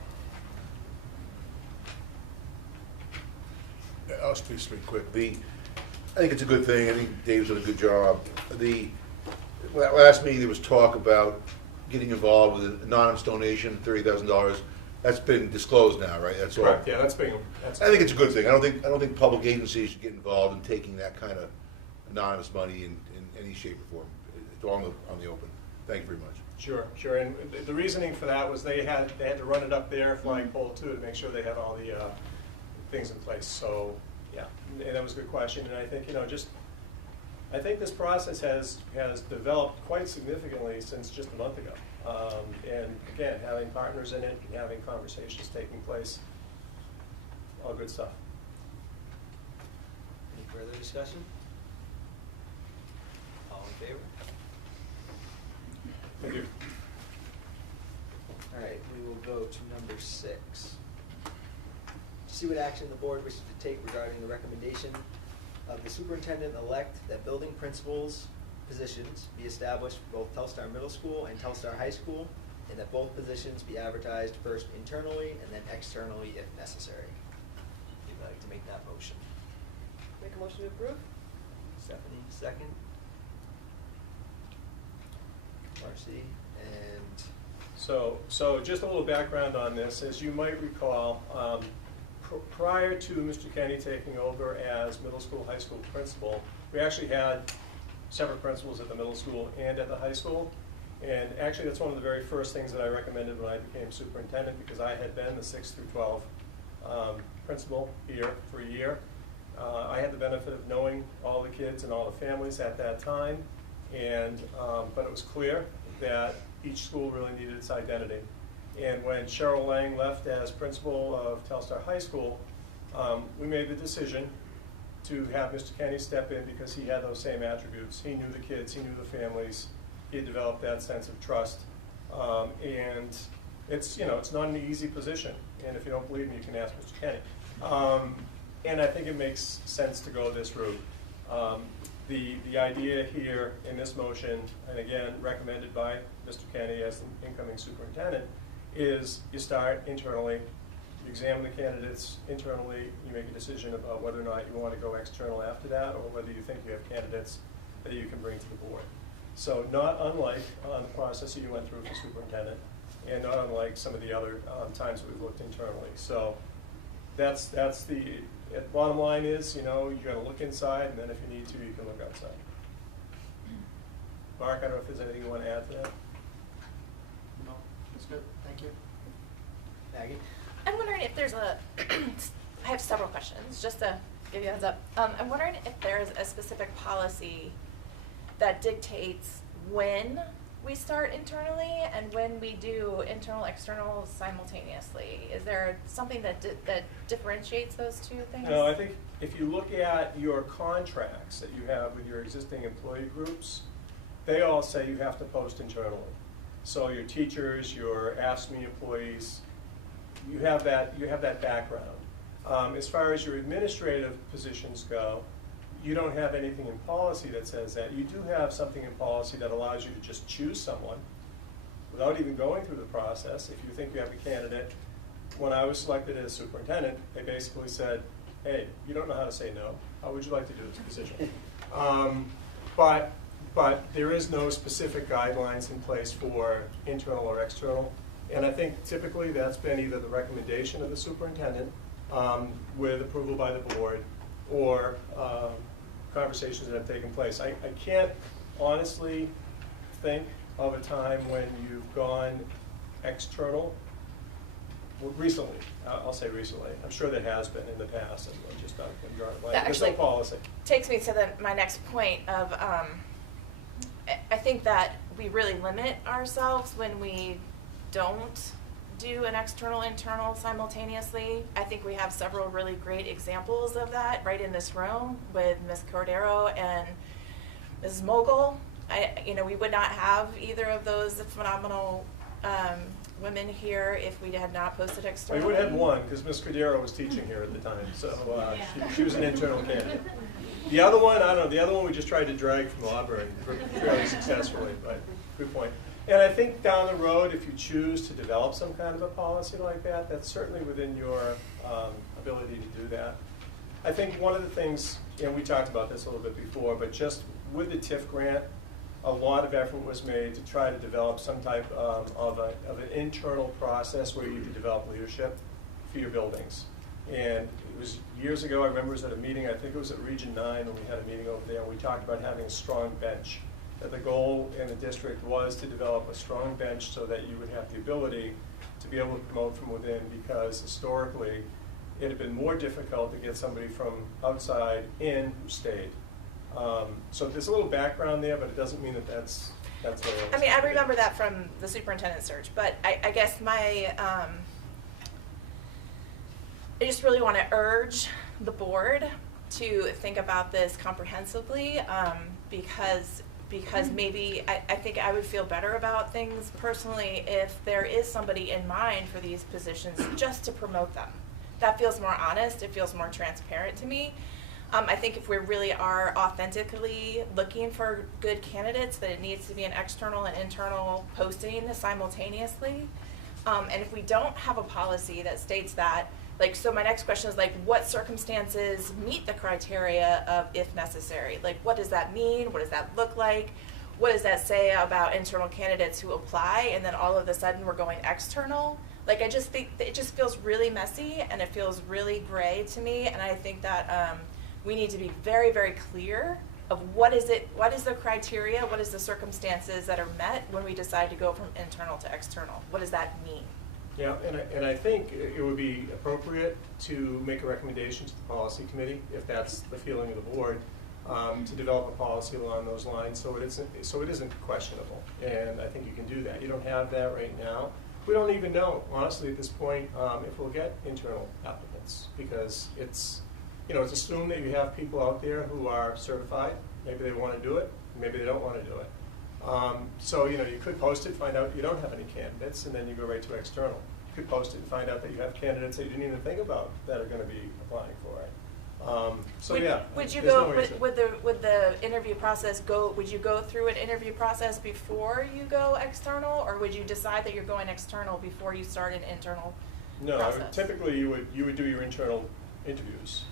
I'll speak quick. I think it's a good thing. I think Dave's done a good job. Last meeting there was talk about getting involved with an anonymous donation, $30,000. That's been disclosed now, right? That's correct. all. Yeah, that's been. I think it's a good thing. I don't think public agencies should get involved in taking that kind of anonymous money in any shape or form. It's all on the open. Thank you very much. Sure. And the reasoning for that was they had to run it up their flagpole too to make sure they had all the things in place. So yeah, and that was a good question. And I think I think this process has developed quite significantly since just a month ago. And again, having partners in it and having conversations taking place, all good stuff. Any further discussion? All in favor? Thank you. All right, we will go to number 6. To see what action the board wishes to take regarding the recommendation of the superintendent-elect that building principals positions be established for both Telstar Middle School and Telstar High School, and that both positions be advertised first internally and then externally if necessary. If you'd like to make that motion. Make a motion to approve? Stephanie, second. Marcy, and... So just a little background on this. As you might recall, prior to Mr. Kenny taking over as middle school, high school principal, we actually had separate principals at the middle school and at the high school. And actually, that's one of the very first things that I recommended when I became superintendent, because I had been the 6 through 12 principal here for a year. I had the benefit of knowing all the kids and all the families at that time, and but it was clear that each school really needed its identity. And when Cheryl Lang left as principal of Telstar High School, we made the decision to have Mr. Kenny step in because he had those same attributes. He knew the kids, he knew the families, he had developed that sense of trust. And it's, you know, it's not an easy position. And if you don't believe me, you can ask Mr. Kenny. And I think it makes sense to go this route. The idea here in this motion, and again recommended by Mr. Kenny as the incoming superintendent, is you start internally, you examine the candidates internally, you make a decision about whether or not you want to go external after that, or whether you think you have candidates that you can bring to the board. So not unlike the process that you went through for superintendent, and not unlike some of the other times that we've looked internally. So that's the bottom line is, you know, you're going to look inside, and then if you need to, you can look outside. Mark, I don't know if there's anything you want to add to that? No, that's good. Thank you. Maggie? I'm wondering if there's a, I have several questions, just to give you a heads up. I'm wondering if there's a specific policy that dictates when we start internally and when we do internal, external simultaneously. Is there something that differentiates those two things? No, I think if you look at your contracts that you have with your existing employee groups, they all say you have to post internally. So your teachers, your AFSCME employees, you have that background. As far as your administrative positions go, you don't have anything in policy that says that. You do have something in policy that allows you to just choose someone without even going through the process. If you think you have a candidate, when I was selected as superintendent, they basically said, hey, you don't know how to say no. How would you like to do this position? But there is no specific guidelines in place for internal or external. And I think typically that's been either the recommendation of the superintendent with approval by the board, or conversations that have taken place. I can't honestly think of a time when you've gone external. Well, recently, I'll say recently. I'm sure there has been in the past, and I'm just not going to draw a line. There's no policy. Takes me to my next point of, I think that we really limit ourselves when we don't do an external, internal simultaneously. I think we have several really great examples of that right in this room with Ms. Cordero and Ms. Mogul. We would not have either of those phenomenal women here if we had not posted externally. We would have one, because Ms. Cordero was teaching here at the time, so she was an internal candidate. The other one, I don't know, the other one we just tried to drag from Auburn fairly successfully, but good point. And I think down the road, if you choose to develop some kind of a policy like that, that's certainly within your ability to do that. I think one of the things, and we talked about this a little bit before, but just with the TIF grant, a lot of effort was made to try to develop some type of an internal process where you could develop leadership for your buildings. And it was years ago, I remember it was at a meeting, I think it was at Region 9, when we had a meeting over there, and we talked about having a strong bench. That the goal in the district was to develop a strong bench so that you would have the ability to be able to promote from within, because historically it had been more difficult to get somebody from outside in who stayed. So there's a little background there, but it doesn't mean that that's I mean, I remember that from the superintendent search, but I guess I just really want to urge the board to think about this comprehensively, because maybe I think I would feel better about things personally if there is somebody in mind for these positions just to promote them. That feels more honest, it feels more transparent to me. I think if we really are authentically looking for good candidates, that it needs to be an external and internal posting simultaneously. And if we don't have a policy that states that, so my next question is what circumstances meet the criteria of if necessary? What does that mean? What does that look like? What does that say about internal candidates who apply and then all of a sudden we're going external? I just think it just feels really messy and it feels really gray to me, and I think that we need to be very, very clear what is the criteria, what is the circumstances that are met when we decide to go from internal to external? What does that mean? Yeah, and I think it would be appropriate to make a recommendation to the policy committee, if that's the feeling of the board, to develop a policy along those lines so it isn't questionable. And I think you can do that. You don't have that right now. We don't even know, honestly, at this point, if we'll get internal applicants, because it's assumed that you have people out there who are certified. Maybe they want to do it, maybe they don't want to do it. So you could post it, find out you don't have any candidates, and then you go right to external. You could post it and find out that you have candidates that you didn't even think about that are going to be applying for it. Would you there's go no reason. with the interview process? Would you go through an interview process before you go external, or would you decide that you're going external before you start an internal process? Typically you would do your internal interviews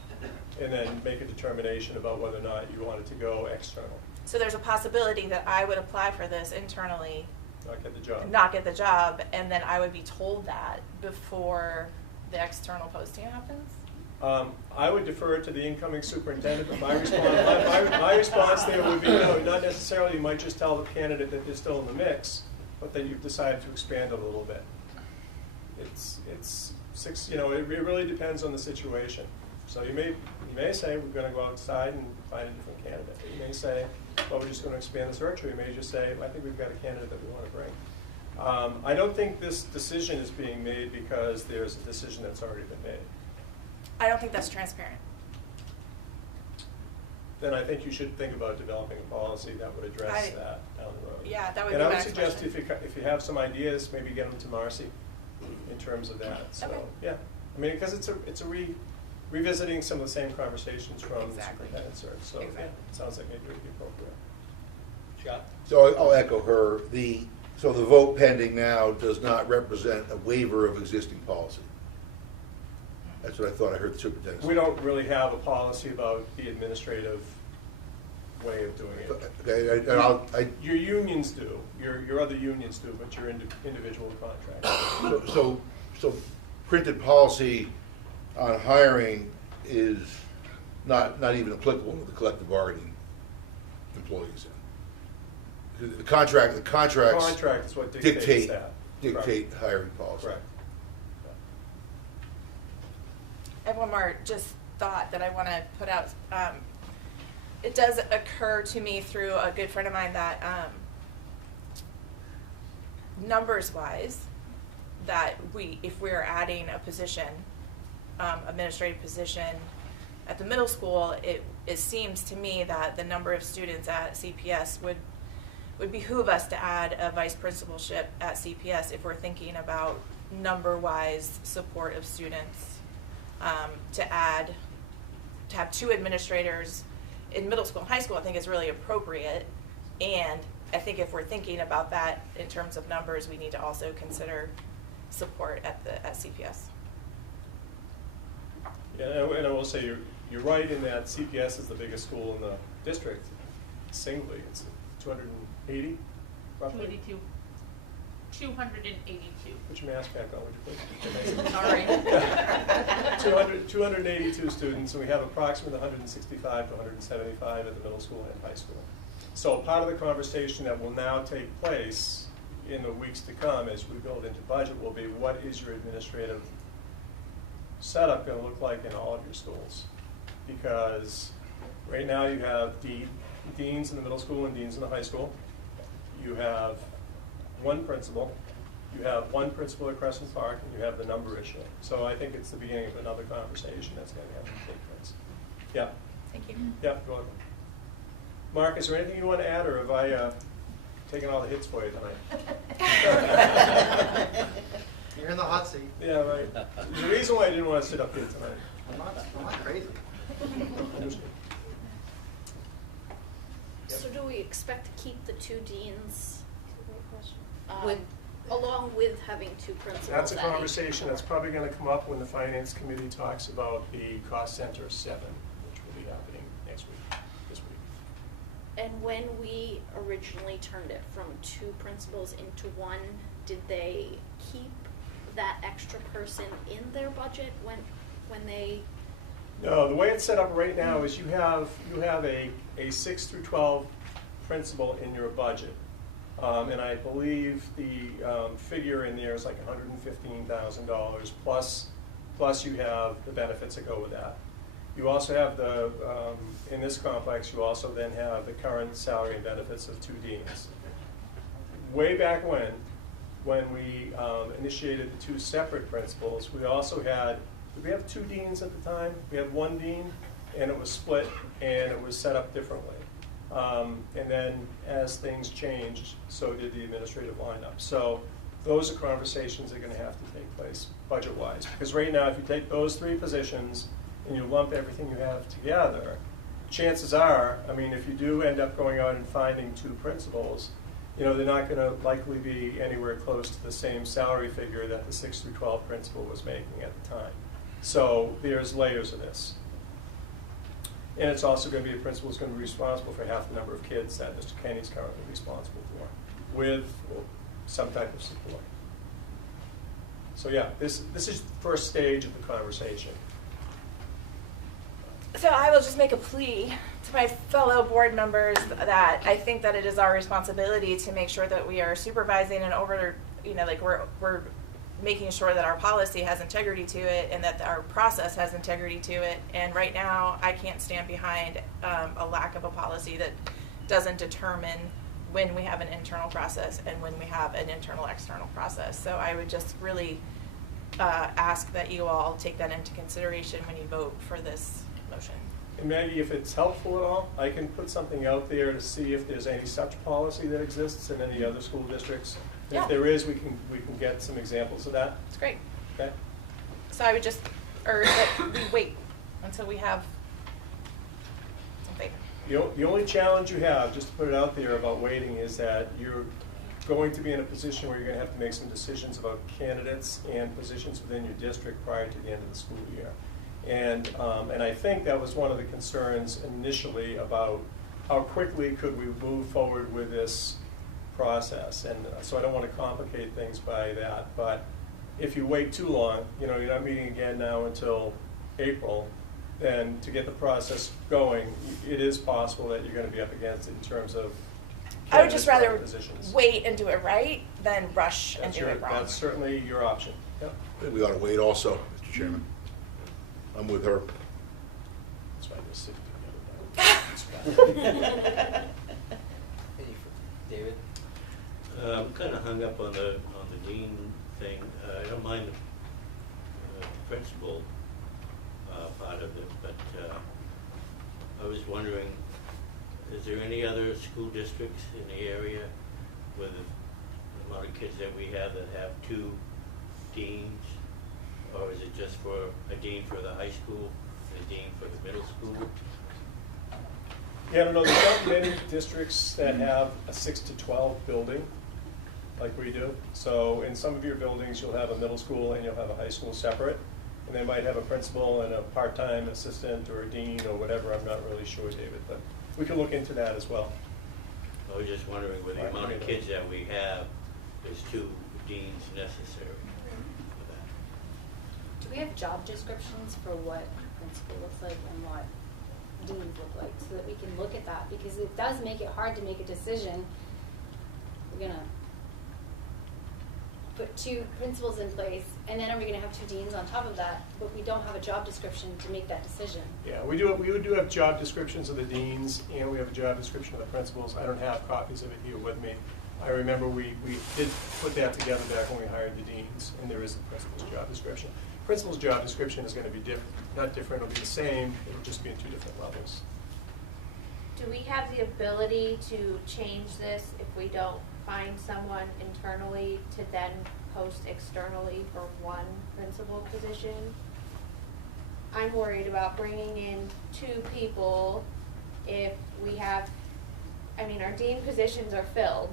and then make a determination about whether or not you wanted to go external. So there's a possibility that I would apply for this internally, not get the job, and then I would be told that before the external posting happens? I would defer it to the incoming superintendent, but my response there would be no, not necessarily. You might just tell the candidate that they're still in the mix, but that you've decided to expand a little bit. It really depends on the situation. So you may say we're going to go outside and find a different candidate. You may say, well, we're just going to expand the search, or you may just say, I think we've got a candidate that we want to bring. I don't think this decision is being made because there's a decision that's already been made. I don't think that's transparent. Then I think you should think about developing a policy that would address that down the road. Yeah, that would and be I my would suggest question. if you have some ideas, maybe get them to Marcy in terms of that. So Okay. yeah, I mean, because it's a revisiting some of the same conversations from the Exactly. superintendent search. So yeah, it sounds like maybe it would be appropriate. Scott? So I'll echo her. So the vote pending now does not represent a waiver of existing policy. That's what I thought I heard the superintendent say. We don't really have a policy about the administrative way of doing it. Okay, your unions do. Your other unions do, but your individual contracts. So printed policy on hiring is not even applicable to the collective bargaining employees. The contracts Contract is what dictates that. Dictate hiring policy. Correct. I have one more just thought that I want to put out. It does occur to me through a good friend of mine that numbers-wise, that if we're adding a position, administrative position at the middle school, it seems to me that the number of students at CPS would behoove us to add a vice principalship at CPS if we're thinking about number-wise support of students. To have 2 administrators in middle school and high school, I think is really appropriate. And I think if we're thinking about that in terms of numbers, we need to also consider support at CPS. Yeah, and I will say you're right in that CPS is the biggest school in the district. Singly, it's 280, roughly. 282. Put your mask back on, would you please? Sorry. 282 students, and we have approximately 165 to 175 at the middle school and high school. So part of the conversation that will now take place in the weeks to come as we build into budget will be, what is your administrative setup going to look like in all of your schools? Because right now you have deans in the middle school and deans in the high school. You have one principal, you have one principal at Crescent Park, and you have the number issue. So I think it's the beginning of another conversation that's going to have to take place. Yeah. Thank you. Yeah, go ahead. Mark, is there anything you want to add, or have I taken all the hits for you tonight? You're in the hot seat. Yeah, right. There's a reason why I didn't want to sit up here tonight. I'm not crazy. So do we expect to keep the 2 deans along with having 2 principals? That's a conversation that's probably going to come up when the Finance Committee talks about the Cost Center 7, which will be happening this week. And when we originally turned it from 2 principals into 1, did they keep that extra person in their budget when they No, the way it's set up right now is you have a 6 through 12 principal in your budget. And I believe the figure in there is like $115,000 plus you have the benefits that go with that. You also have the, in this complex, you also then have the current salary and benefits of 2 deans. Way back when we initiated the 2 separate principals, we also had, did we have 2 deans at the time? We had 1 dean, and it was split, and it was set up differently. And then as things changed, so did the administrative lineup. So those are conversations that are going to have to take place budget-wise. Because right now, if you take those 3 positions and you lump everything you have together, chances are, I mean, if you do end up going out and finding 2 principals, you know, they're not going to likely be anywhere close to the same salary figure that the 6 through 12 principal was making at the time. So there's layers of this. And it's also going to be a principal who's going to be responsible for half the number of kids that Mr. Kenny's currently responsible for, with some type of support. So yeah, this is the first stage of the conversation. So I will just make a plea to my fellow board members that I think that it is our responsibility to make sure that we are supervising and over, you know, like we're making sure that our policy has integrity to it and that our process has integrity to it. And right now, I can't stand behind a lack of a policy that doesn't determine when we have an internal process and when we have an internal-external process. So I would just really ask that you all take that into consideration when you vote for this motion. And Maggie, if it's helpful at all, I can put something out there to see if there's any such policy that exists in any other school districts. Yeah. If there is, we can get some examples of that. It's great. Okay. So I would just urge that we wait until we have something. The only challenge you have, just to put it out there about waiting, is that you're going to be in a position where you're going to have to make some decisions about candidates and positions within your district prior to the end of the school year. And I think that was one of the concerns initially about how quickly could we move forward with this process. And so I don't want to complicate things by that. But if you wait too long, you know, you're not meeting again now until April, then to get the process going, it is possible that you're going to be up against it in terms of I would just rather positions. wait and do it right than rush and do it wrong. That's certainly your option. Yep. I think we ought to wait also, Mr. Chairman. I'm with her. That's why I just sit together. David? I'm kind of hung up on the dean thing. I don't mind the principal part of it, but I was wondering, is there any other school districts in the area with the amount of kids that we have that have 2 deans? Or is it just for a dean for the high school, and a dean for the middle school? Yeah, I don't know, there's not many districts that have a 6 to 12 building like we do. So in some of your buildings, you'll have a middle school and you'll have a high school separate. And they might have a principal and a part-time assistant or a dean or whatever. I'm not really sure, David, but we can look into that as well. I was just wondering, with the amount of kids that we have, there's 2 deans necessary for that. Do we have job descriptions for what a principal looks like and what deans look like, so that we can look at that? Because it does make it hard to make a decision. We're gonna put 2 principals in place, and then are we gonna have 2 deans on top of that, but we don't have a job description to make that decision? Yeah, we do have job descriptions of the deans, and we have a job description of the principals. I don't have copies of it here with me. I remember we did put that together back when we hired the deans, and there is a principal's job description. Principal's job description is going to be different, not different, it'll be the same, it'll just be in 2 different levels. Do we have the ability to change this if we don't find someone internally to then post externally for 1 principal position? I'm worried about bringing in 2 people if we have, I mean, our dean positions are filled.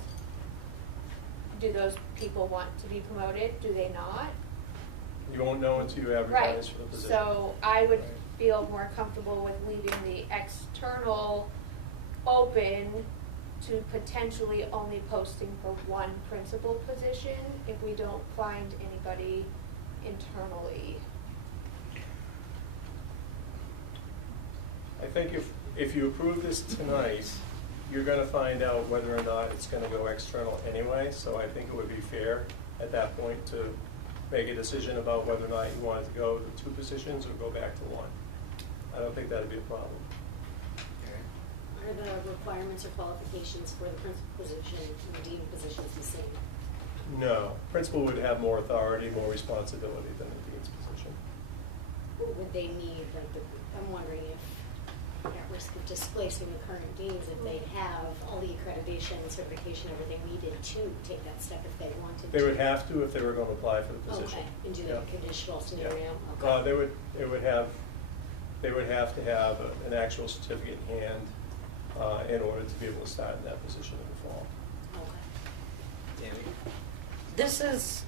Do those people want to be promoted? Do they not? You won't know until you advertise for the position. So I would feel more comfortable with leaving the external open to potentially only posting for 1 principal position if we don't find anybody internally. I think if you approve this tonight, you're gonna find out whether or not it's gonna go external anyway, so I think it would be fair at that point to make a decision about whether or not you wanted to go to 2 positions or go back to 1. I don't think that'd be a problem. Are the requirements or qualifications for the principal position and the dean positions the same? No, principal would have more authority, more responsibility than the dean's position. What would they need, like, I'm wondering if, at risk of displacing the current deans, if they have all the accreditation, certification, everything needed to take that step if they wanted to? They would have to if they were going to apply for the position. Okay, and do Yeah. that conditional Yeah. scenario? Okay. They would have to have an actual certificate in hand in order to be able to start in that position in the fall. This is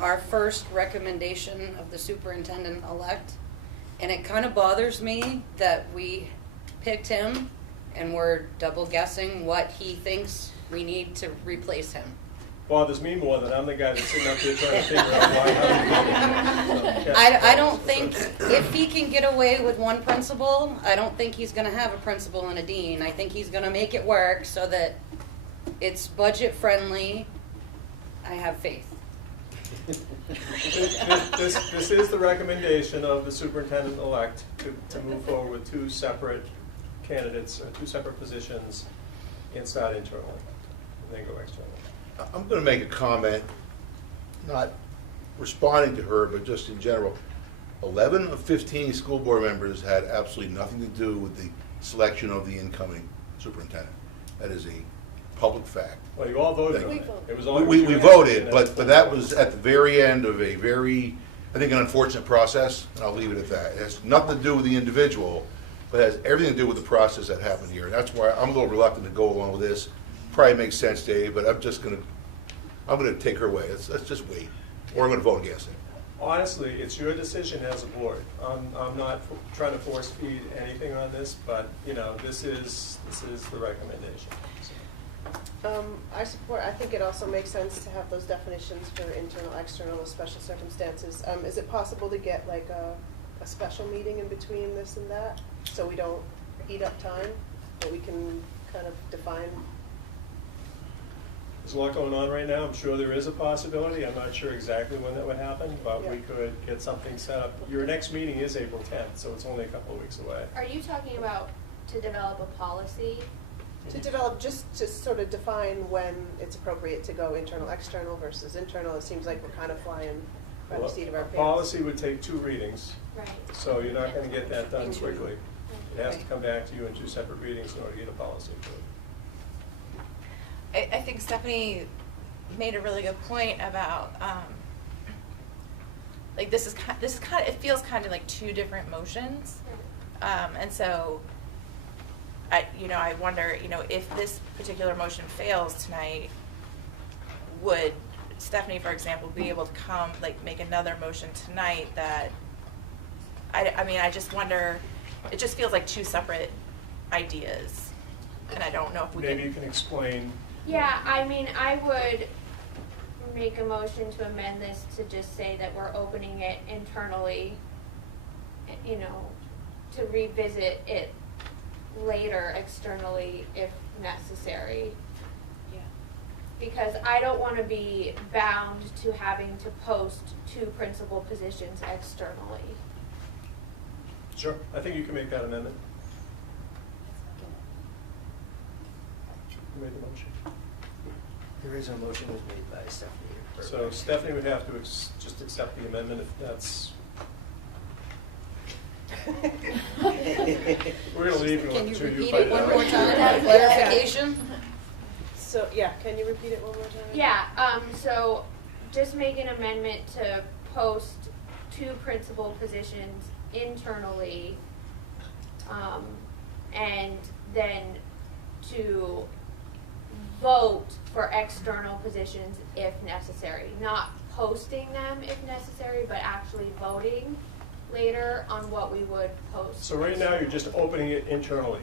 our first recommendation of the superintendent-elect, and it kind of bothers me that we picked him and we're double guessing what he thinks we need to replace him. Bothers me more than I'm the guy that's sitting up here trying to figure out why. I don't think, if he can get away with 1 principal, I don't think he's gonna have a principal and a dean. I think he's gonna make it work so that it's budget friendly. I have faith. This is the recommendation of the superintendent-elect to move forward with 2 separate candidates, 2 separate positions, and start internally, and then go externally. I'm going to make a comment, not responding to her, but just in general. 11 of 15 school board members had absolutely nothing to do with the selection of the incoming superintendent. That is a public fact. Well, you all voted on it. It was all We voted, but that was at the very end of a very, I think, an unfortunate process, and I'll leave it at that. It has nothing to do with the individual, but it has everything to do with the process that happened here. And that's why I'm a little reluctant to go along with this. Probably makes sense, Dave, but I'm gonna take her away. Let's just wait, or I'm gonna vote against it. Honestly, it's your decision as a board. I'm not trying to force feed anything on this, but, you know, this is the recommendation. I support, I think it also makes sense to have those definitions for internal, external, and special circumstances. Is it possible to get like a special meeting in between this and that, so we don't eat up time, but we can kind of define? There's a lot going on right now. I'm sure there is a possibility. I'm not sure exactly when that would happen, but we could get something set up. Your next meeting is April 10th, so it's only a couple of weeks away. Are you talking about to develop a policy? To develop, just to sort of define when it's appropriate to go internal, external versus internal. It seems like we're kind of flying by the seat of our pants. Policy would take 2 readings. Right. So you're not going to get that done quickly. It has to come back to you in 2 separate readings in order to get a policy approved. I think Stephanie made a really good point about like this is kind of, it feels kind of like 2 different motions, and so I wonder, if this particular motion fails tonight, would Stephanie, for example, be able to come, like, make another motion tonight that, I just wonder, it just feels like 2 separate ideas, and I don't know if we Maybe you can explain. Yeah, I mean, I would make a motion to amend this to just say that we're opening it internally, to revisit it later externally if necessary. Yeah. Because I don't want to be bound to having to post 2 principal positions externally. Sure. I think you can make that amendment. You made the motion. The original motion was made by Stephanie. So Stephanie would have to just accept the amendment if that's. We're going to leave. Can you repeat it one more time for clarification? So, yeah, can you repeat it one more time? Yeah, so just make an amendment to post 2 principal positions internally, and then to vote for external positions if necessary. Not posting them if necessary, but actually voting later on what we would post. So right now, you're just opening it internally.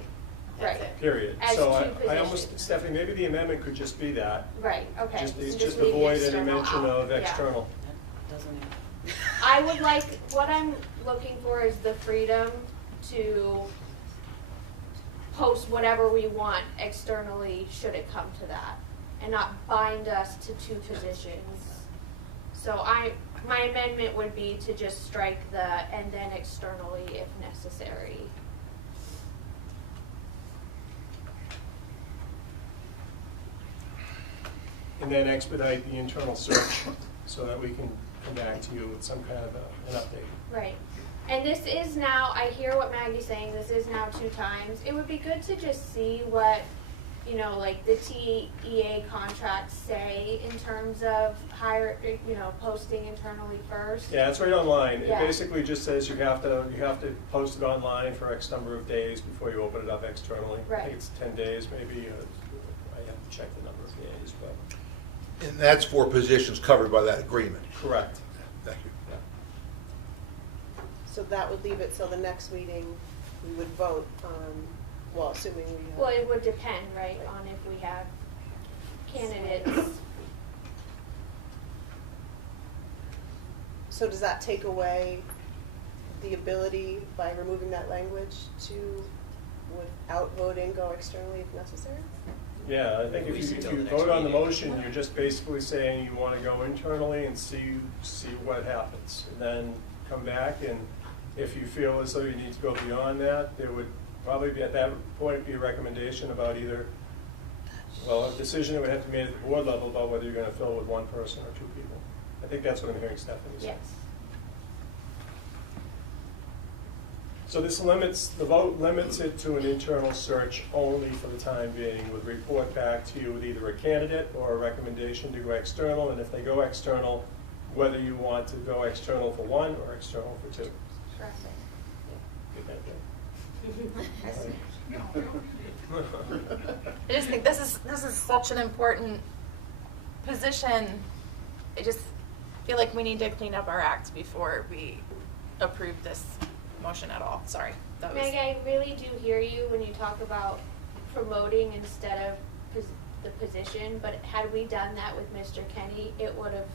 Right. Period. As So 2 I almost, positions. Stephanie, maybe the amendment could just be that. Right, okay. Just leave the avoid any external mention out. of Yeah. external. I would like, what I'm looking for is the freedom to post whatever we want externally should it come to that, and not bind us to 2 positions. So my amendment would be to just strike the "and then externally if necessary." And then expedite the internal search so that we can come back to you with some kind of an update. Right. And this is now, I hear what Maggie's saying, this is now 2 times. It would be good to just see what, you know, like the TEA contracts say in terms of posting internally first. Yeah, it's right online. Yeah. It basically just says you have to post it online for X number of days before you open it up externally. Right. I think it's 10 days maybe. I have to check the number of days, but. And that's for positions covered by that agreement. Correct. Thank you. Yeah. So that would leave it till the next meeting, we would vote on, well, assuming we have. Well, it would depend, right, on if we have candidates. So does that take away the ability, by removing that language, to, without voting, go externally if necessary? Yeah, I think if you vote on the motion, you're just basically saying you want to go internally and see what happens. And then come back, and if you feel as though you need to go beyond that, there would probably be, at that point, be a recommendation about either, well, a decision that would have to be made at the board level about whether you're going to fill with 1 person or 2 people. I think that's what I'm hearing Stephanie say. Yes. So this limits, the vote limits it to an internal search only for the time being, with report back to you with either a candidate or a recommendation to go external, and if they go external, whether you want to go external for 1 or external for 2. Get that done. I just think this is such an important position. I just feel like we need to clean up our act before we approve this motion at all. Sorry. That was... Meg, I really do hear you when you talk about promoting instead of the position, but had we done that with Mr. Kenny, it would have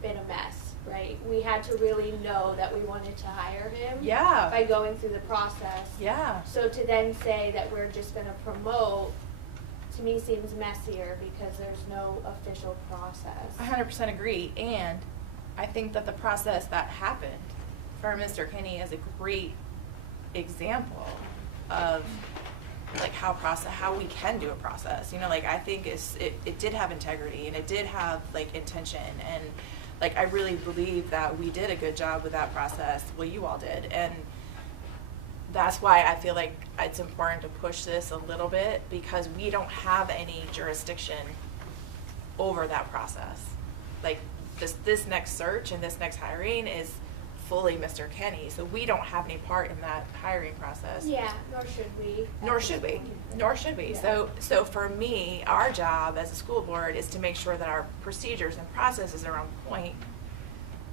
been a mess, right? We had to really know that we wanted to hire him. Yeah. By going through the process. Yeah. So to then say that we're just going to promote, to me seems messier because there's no official process. I 100% agree, and I think that the process that happened for Mr. Kenny is a great example of like how we can do a process. You know, like I think it did have integrity, and it did have like intention, and like I really believe that we did a good job with that process. Well, you all did, and that's why I feel like it's important to push this a little bit, because we don't have any jurisdiction over that process. Like this next search and this next hiring is fully Mr. Kenny, so we don't have any part in that hiring process. Yeah, nor should we. Nor should we. Nor should we. Yeah. So for me, our job as a school board is to make sure that our procedures and processes are on point,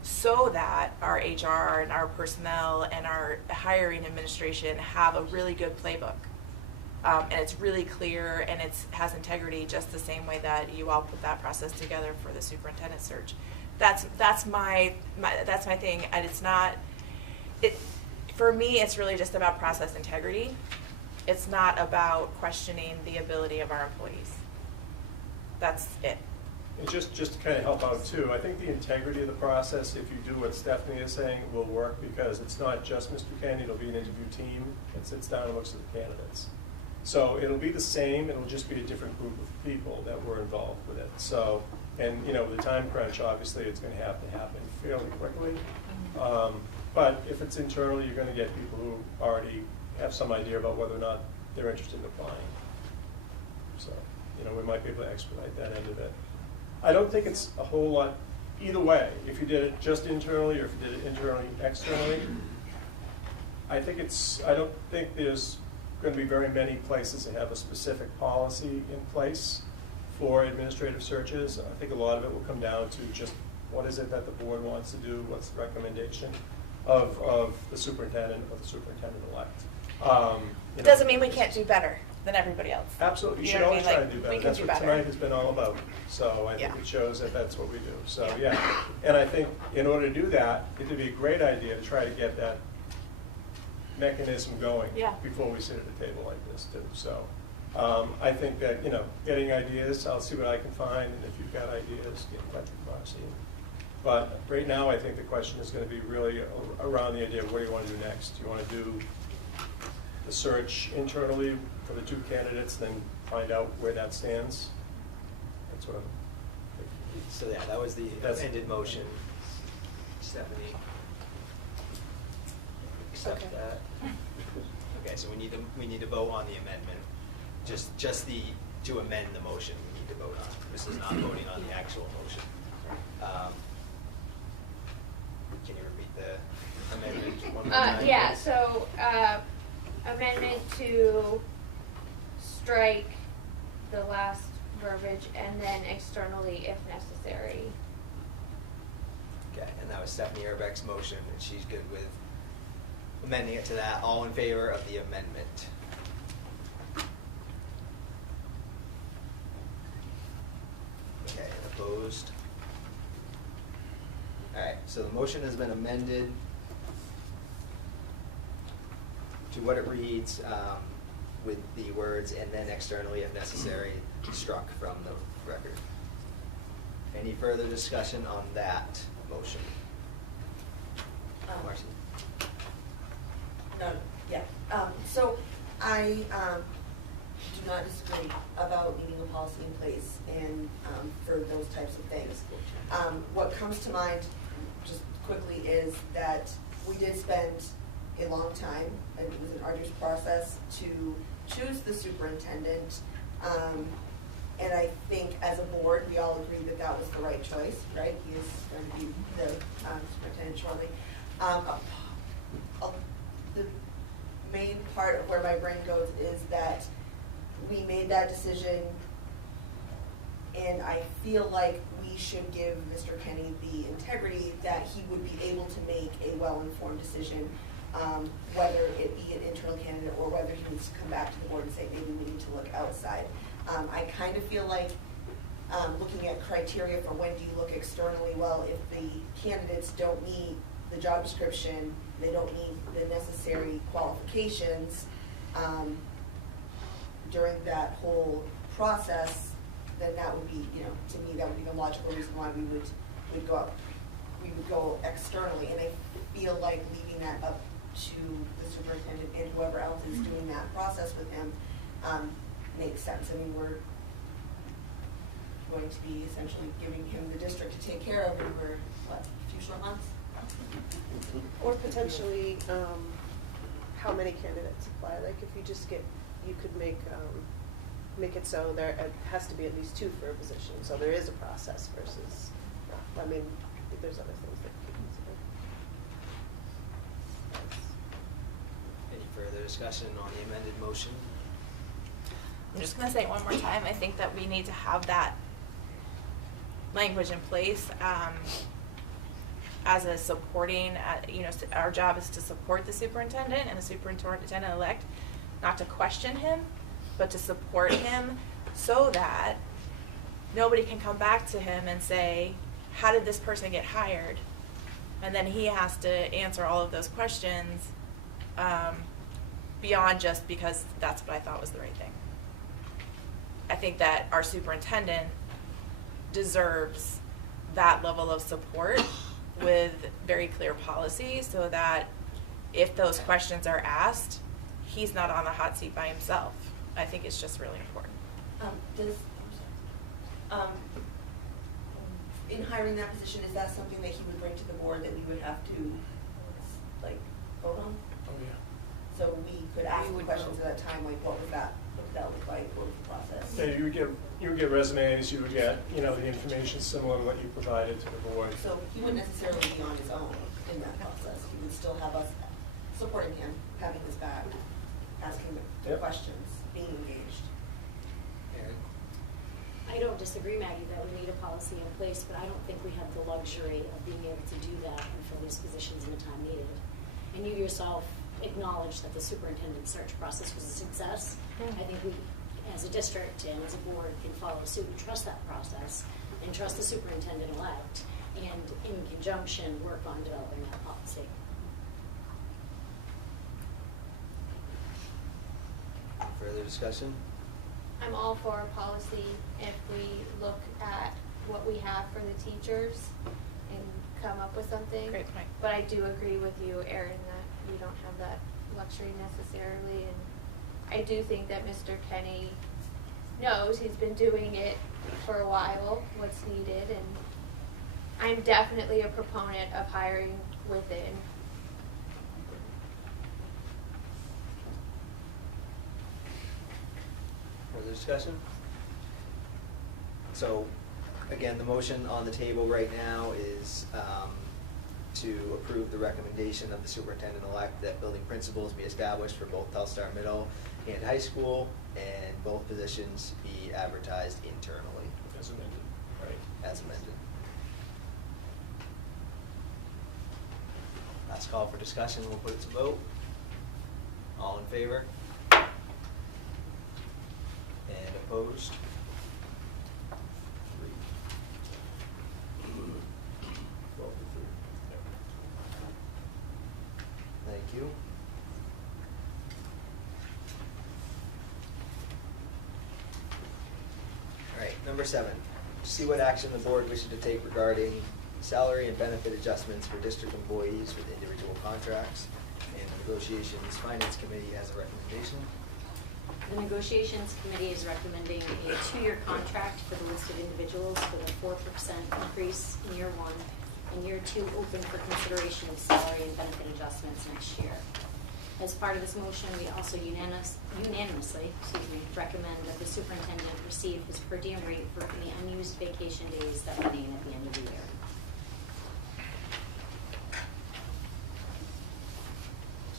so that our HR and our personnel and our hiring administration have a really good playbook. And it's really clear, and it has integrity, just the same way that you all put that process together for the superintendent search. That's my thing, and it's not. For me, it's really just about process integrity. It's not about questioning the ability of our employees. That's it. And just to kind of help out too, I think the integrity of the process, if you do what Stephanie is saying, will work, because it's not just Mr. Kenny, it'll be an interview team that sits down and looks at the candidates. So it'll be the same, it'll just be a different group of people that were involved with it. So, and you know, the time crunch, obviously it's going to have to happen fairly quickly. But if it's internal, you're going to get people who already have some idea about whether or not they're interested in applying. So, you know, we might be able to expedite that end of it. I don't think it's a whole lot either way. If you did it just internally, or if you did it internally, externally, I don't think there's going to be very many places that have a specific policy in place for administrative searches. I think a lot of it will come down to just what is it that the board wants to do, what's the recommendation of the superintendent or the superintendent-elect. It doesn't mean we can't do better than everybody else. Absolutely, you You should know what I always mean? try Like, to do we better. can That's do what better. tonight has been all about. So I think it shows that that's what we do. So yeah, and I think in order to do that, it'd be a great idea to try to get that mechanism going Yeah. before we sit at a table like this too. So I think that, getting ideas, I'll see what I can find, and if you've got ideas, get in touch with Marcy. But right now, I think the question is going to be really around the idea of what do you want to do next? Do you want to do the search internally for the 2 candidates, then find out where that stands? That's what I'm thinking. So yeah, that was the amended motion. Stephanie. Accept Okay. that. Okay, so we need to vote on the amendment. Just to amend the motion, we need to vote on. This is not voting on the actual motion. Can you repeat the amendment one more time? Yeah, please? so, amendment to strike the last verbiage and then externally if necessary. Okay, and that was Stephanie Erbeck's motion, and she's good with amending it to that. All in favor of the amendment? Okay, and opposed? All right, so the motion has been amended to what it reads, with the words "and then externally if necessary" struck from the record. Any further discussion on that motion? Marcy? No, yeah. So I do not disagree about needing a policy in place and for those types of things. What comes to mind just quickly is that we did spend a long time, and it was an arduous process to choose the superintendent. And I think as a board, we all agreed that that was the right choice, right? He is going to be the superintendent shortly. The main part of where my brain goes is that we made that decision, and I feel like we should give Mr. Kenny the integrity that he would be able to make a well-informed decision, whether it be an internal candidate or whether he needs to come back to the board and say, maybe we need to look outside. I kind of feel like looking at criteria for when do you look externally, well, if the candidates don't meet the job description, they don't meet the necessary qualifications during that whole process, then that would be, to me, that would be the logical reason why we would go externally. And I feel like leaving that up to the superintendent and whoever else is doing that process with him makes sense. I mean, we're going to be essentially giving him the district to take care of over, what, a few short months? Or potentially, how many candidates apply? Like if you just you could make it so there has to be at least 2 for a position. So there is a process versus, I mean, there's other things that you can consider. Any further discussion on the amended motion? I'm just going to say it one more time. I think that we need to have that language in place as a supporting, our job is to support the superintendent and the superintendent-elect, not to question him, but to support him so that nobody can come back to him and say, how did this person get hired? And then he has to answer all of those questions beyond just because that's what I thought was the right thing. I think that our superintendent deserves that level of support with very clear policy so that if those questions are asked, he's not on the hot seat by himself. I think it's just really important. In hiring that position, is that something that he would bring to the board that we would have to, vote on? Oh, yeah. So we could ask the questions at that time, like, what did that look like, what was the process? Yeah, you would get resumes, you would get, the information similar to what you provided to the board. So he wouldn't necessarily be on his own in that process. He would still have us supporting him, having his back, asking the questions, being engaged. I don't disagree, Maggie, that we need a policy in place, but I don't think we have the luxury of being able to do that and fill these positions in the time needed. And you yourself acknowledged that the superintendent search process was a success. I think we, as a district and as a board, can follow suit and trust that process and trust the superintendent-elect and in conjunction work on developing that policy. Further discussion? I'm all for a policy if we look at what we have for the teachers and come up with something. Great point. But I do agree with you, Erin, that we don't have that luxury necessarily. And I do think that Mr. Kenny knows he's been doing it for a while, what's needed. And I'm definitely a proponent of hiring within. Further discussion? So, again, the motion on the table right now is to approve the recommendation of the superintendent-elect that building principals be established for both Telstar Middle and High School, and both positions be advertised internally. As amended, right? As amended. Last call for discussion, we'll put it to vote. All in favor? And opposed? 3. 12 to 3. Thank you. All right, number 7. See what action the board wishes to take regarding salary and benefit adjustments for district employees with individual contracts. And the negotiations finance committee has a recommendation. The negotiations committee is recommending a 2-year contract for the listed individuals with a 4% increase in year 1 and year 2 open for consideration of salary and benefit adjustments next year. As part of this motion, we also unanimously recommend that the superintendent receive his per diem rate for any unused vacation days that remain at the end of the year.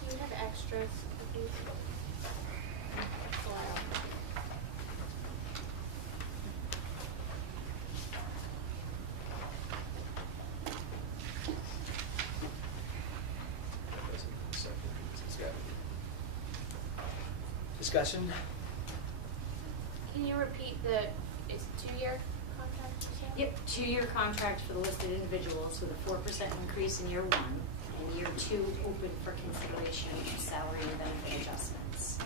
Do you have extras of these? Discussion? Can you repeat it's a 2-year contract, you said? Yep, 2-year contract for the listed individuals with a 4% increase in year 1 and year 2 open for consideration of salary and benefit adjustments.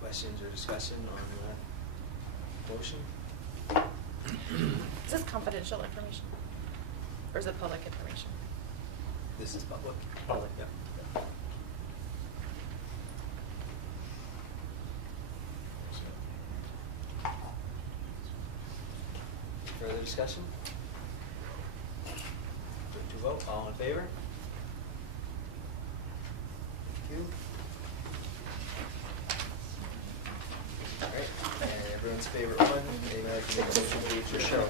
Questions or discussion on the motion? Is this confidential information? Or is it public information? This is public. Public. Yeah. Further discussion? Put to vote, all in favor? Thank you. All right, and everyone's favorite one, anybody like to make a motion to adjourn?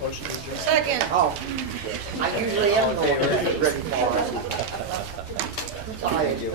Motion to adjourn. Second. Oh, I usually am the one that's ready for it. Thank you.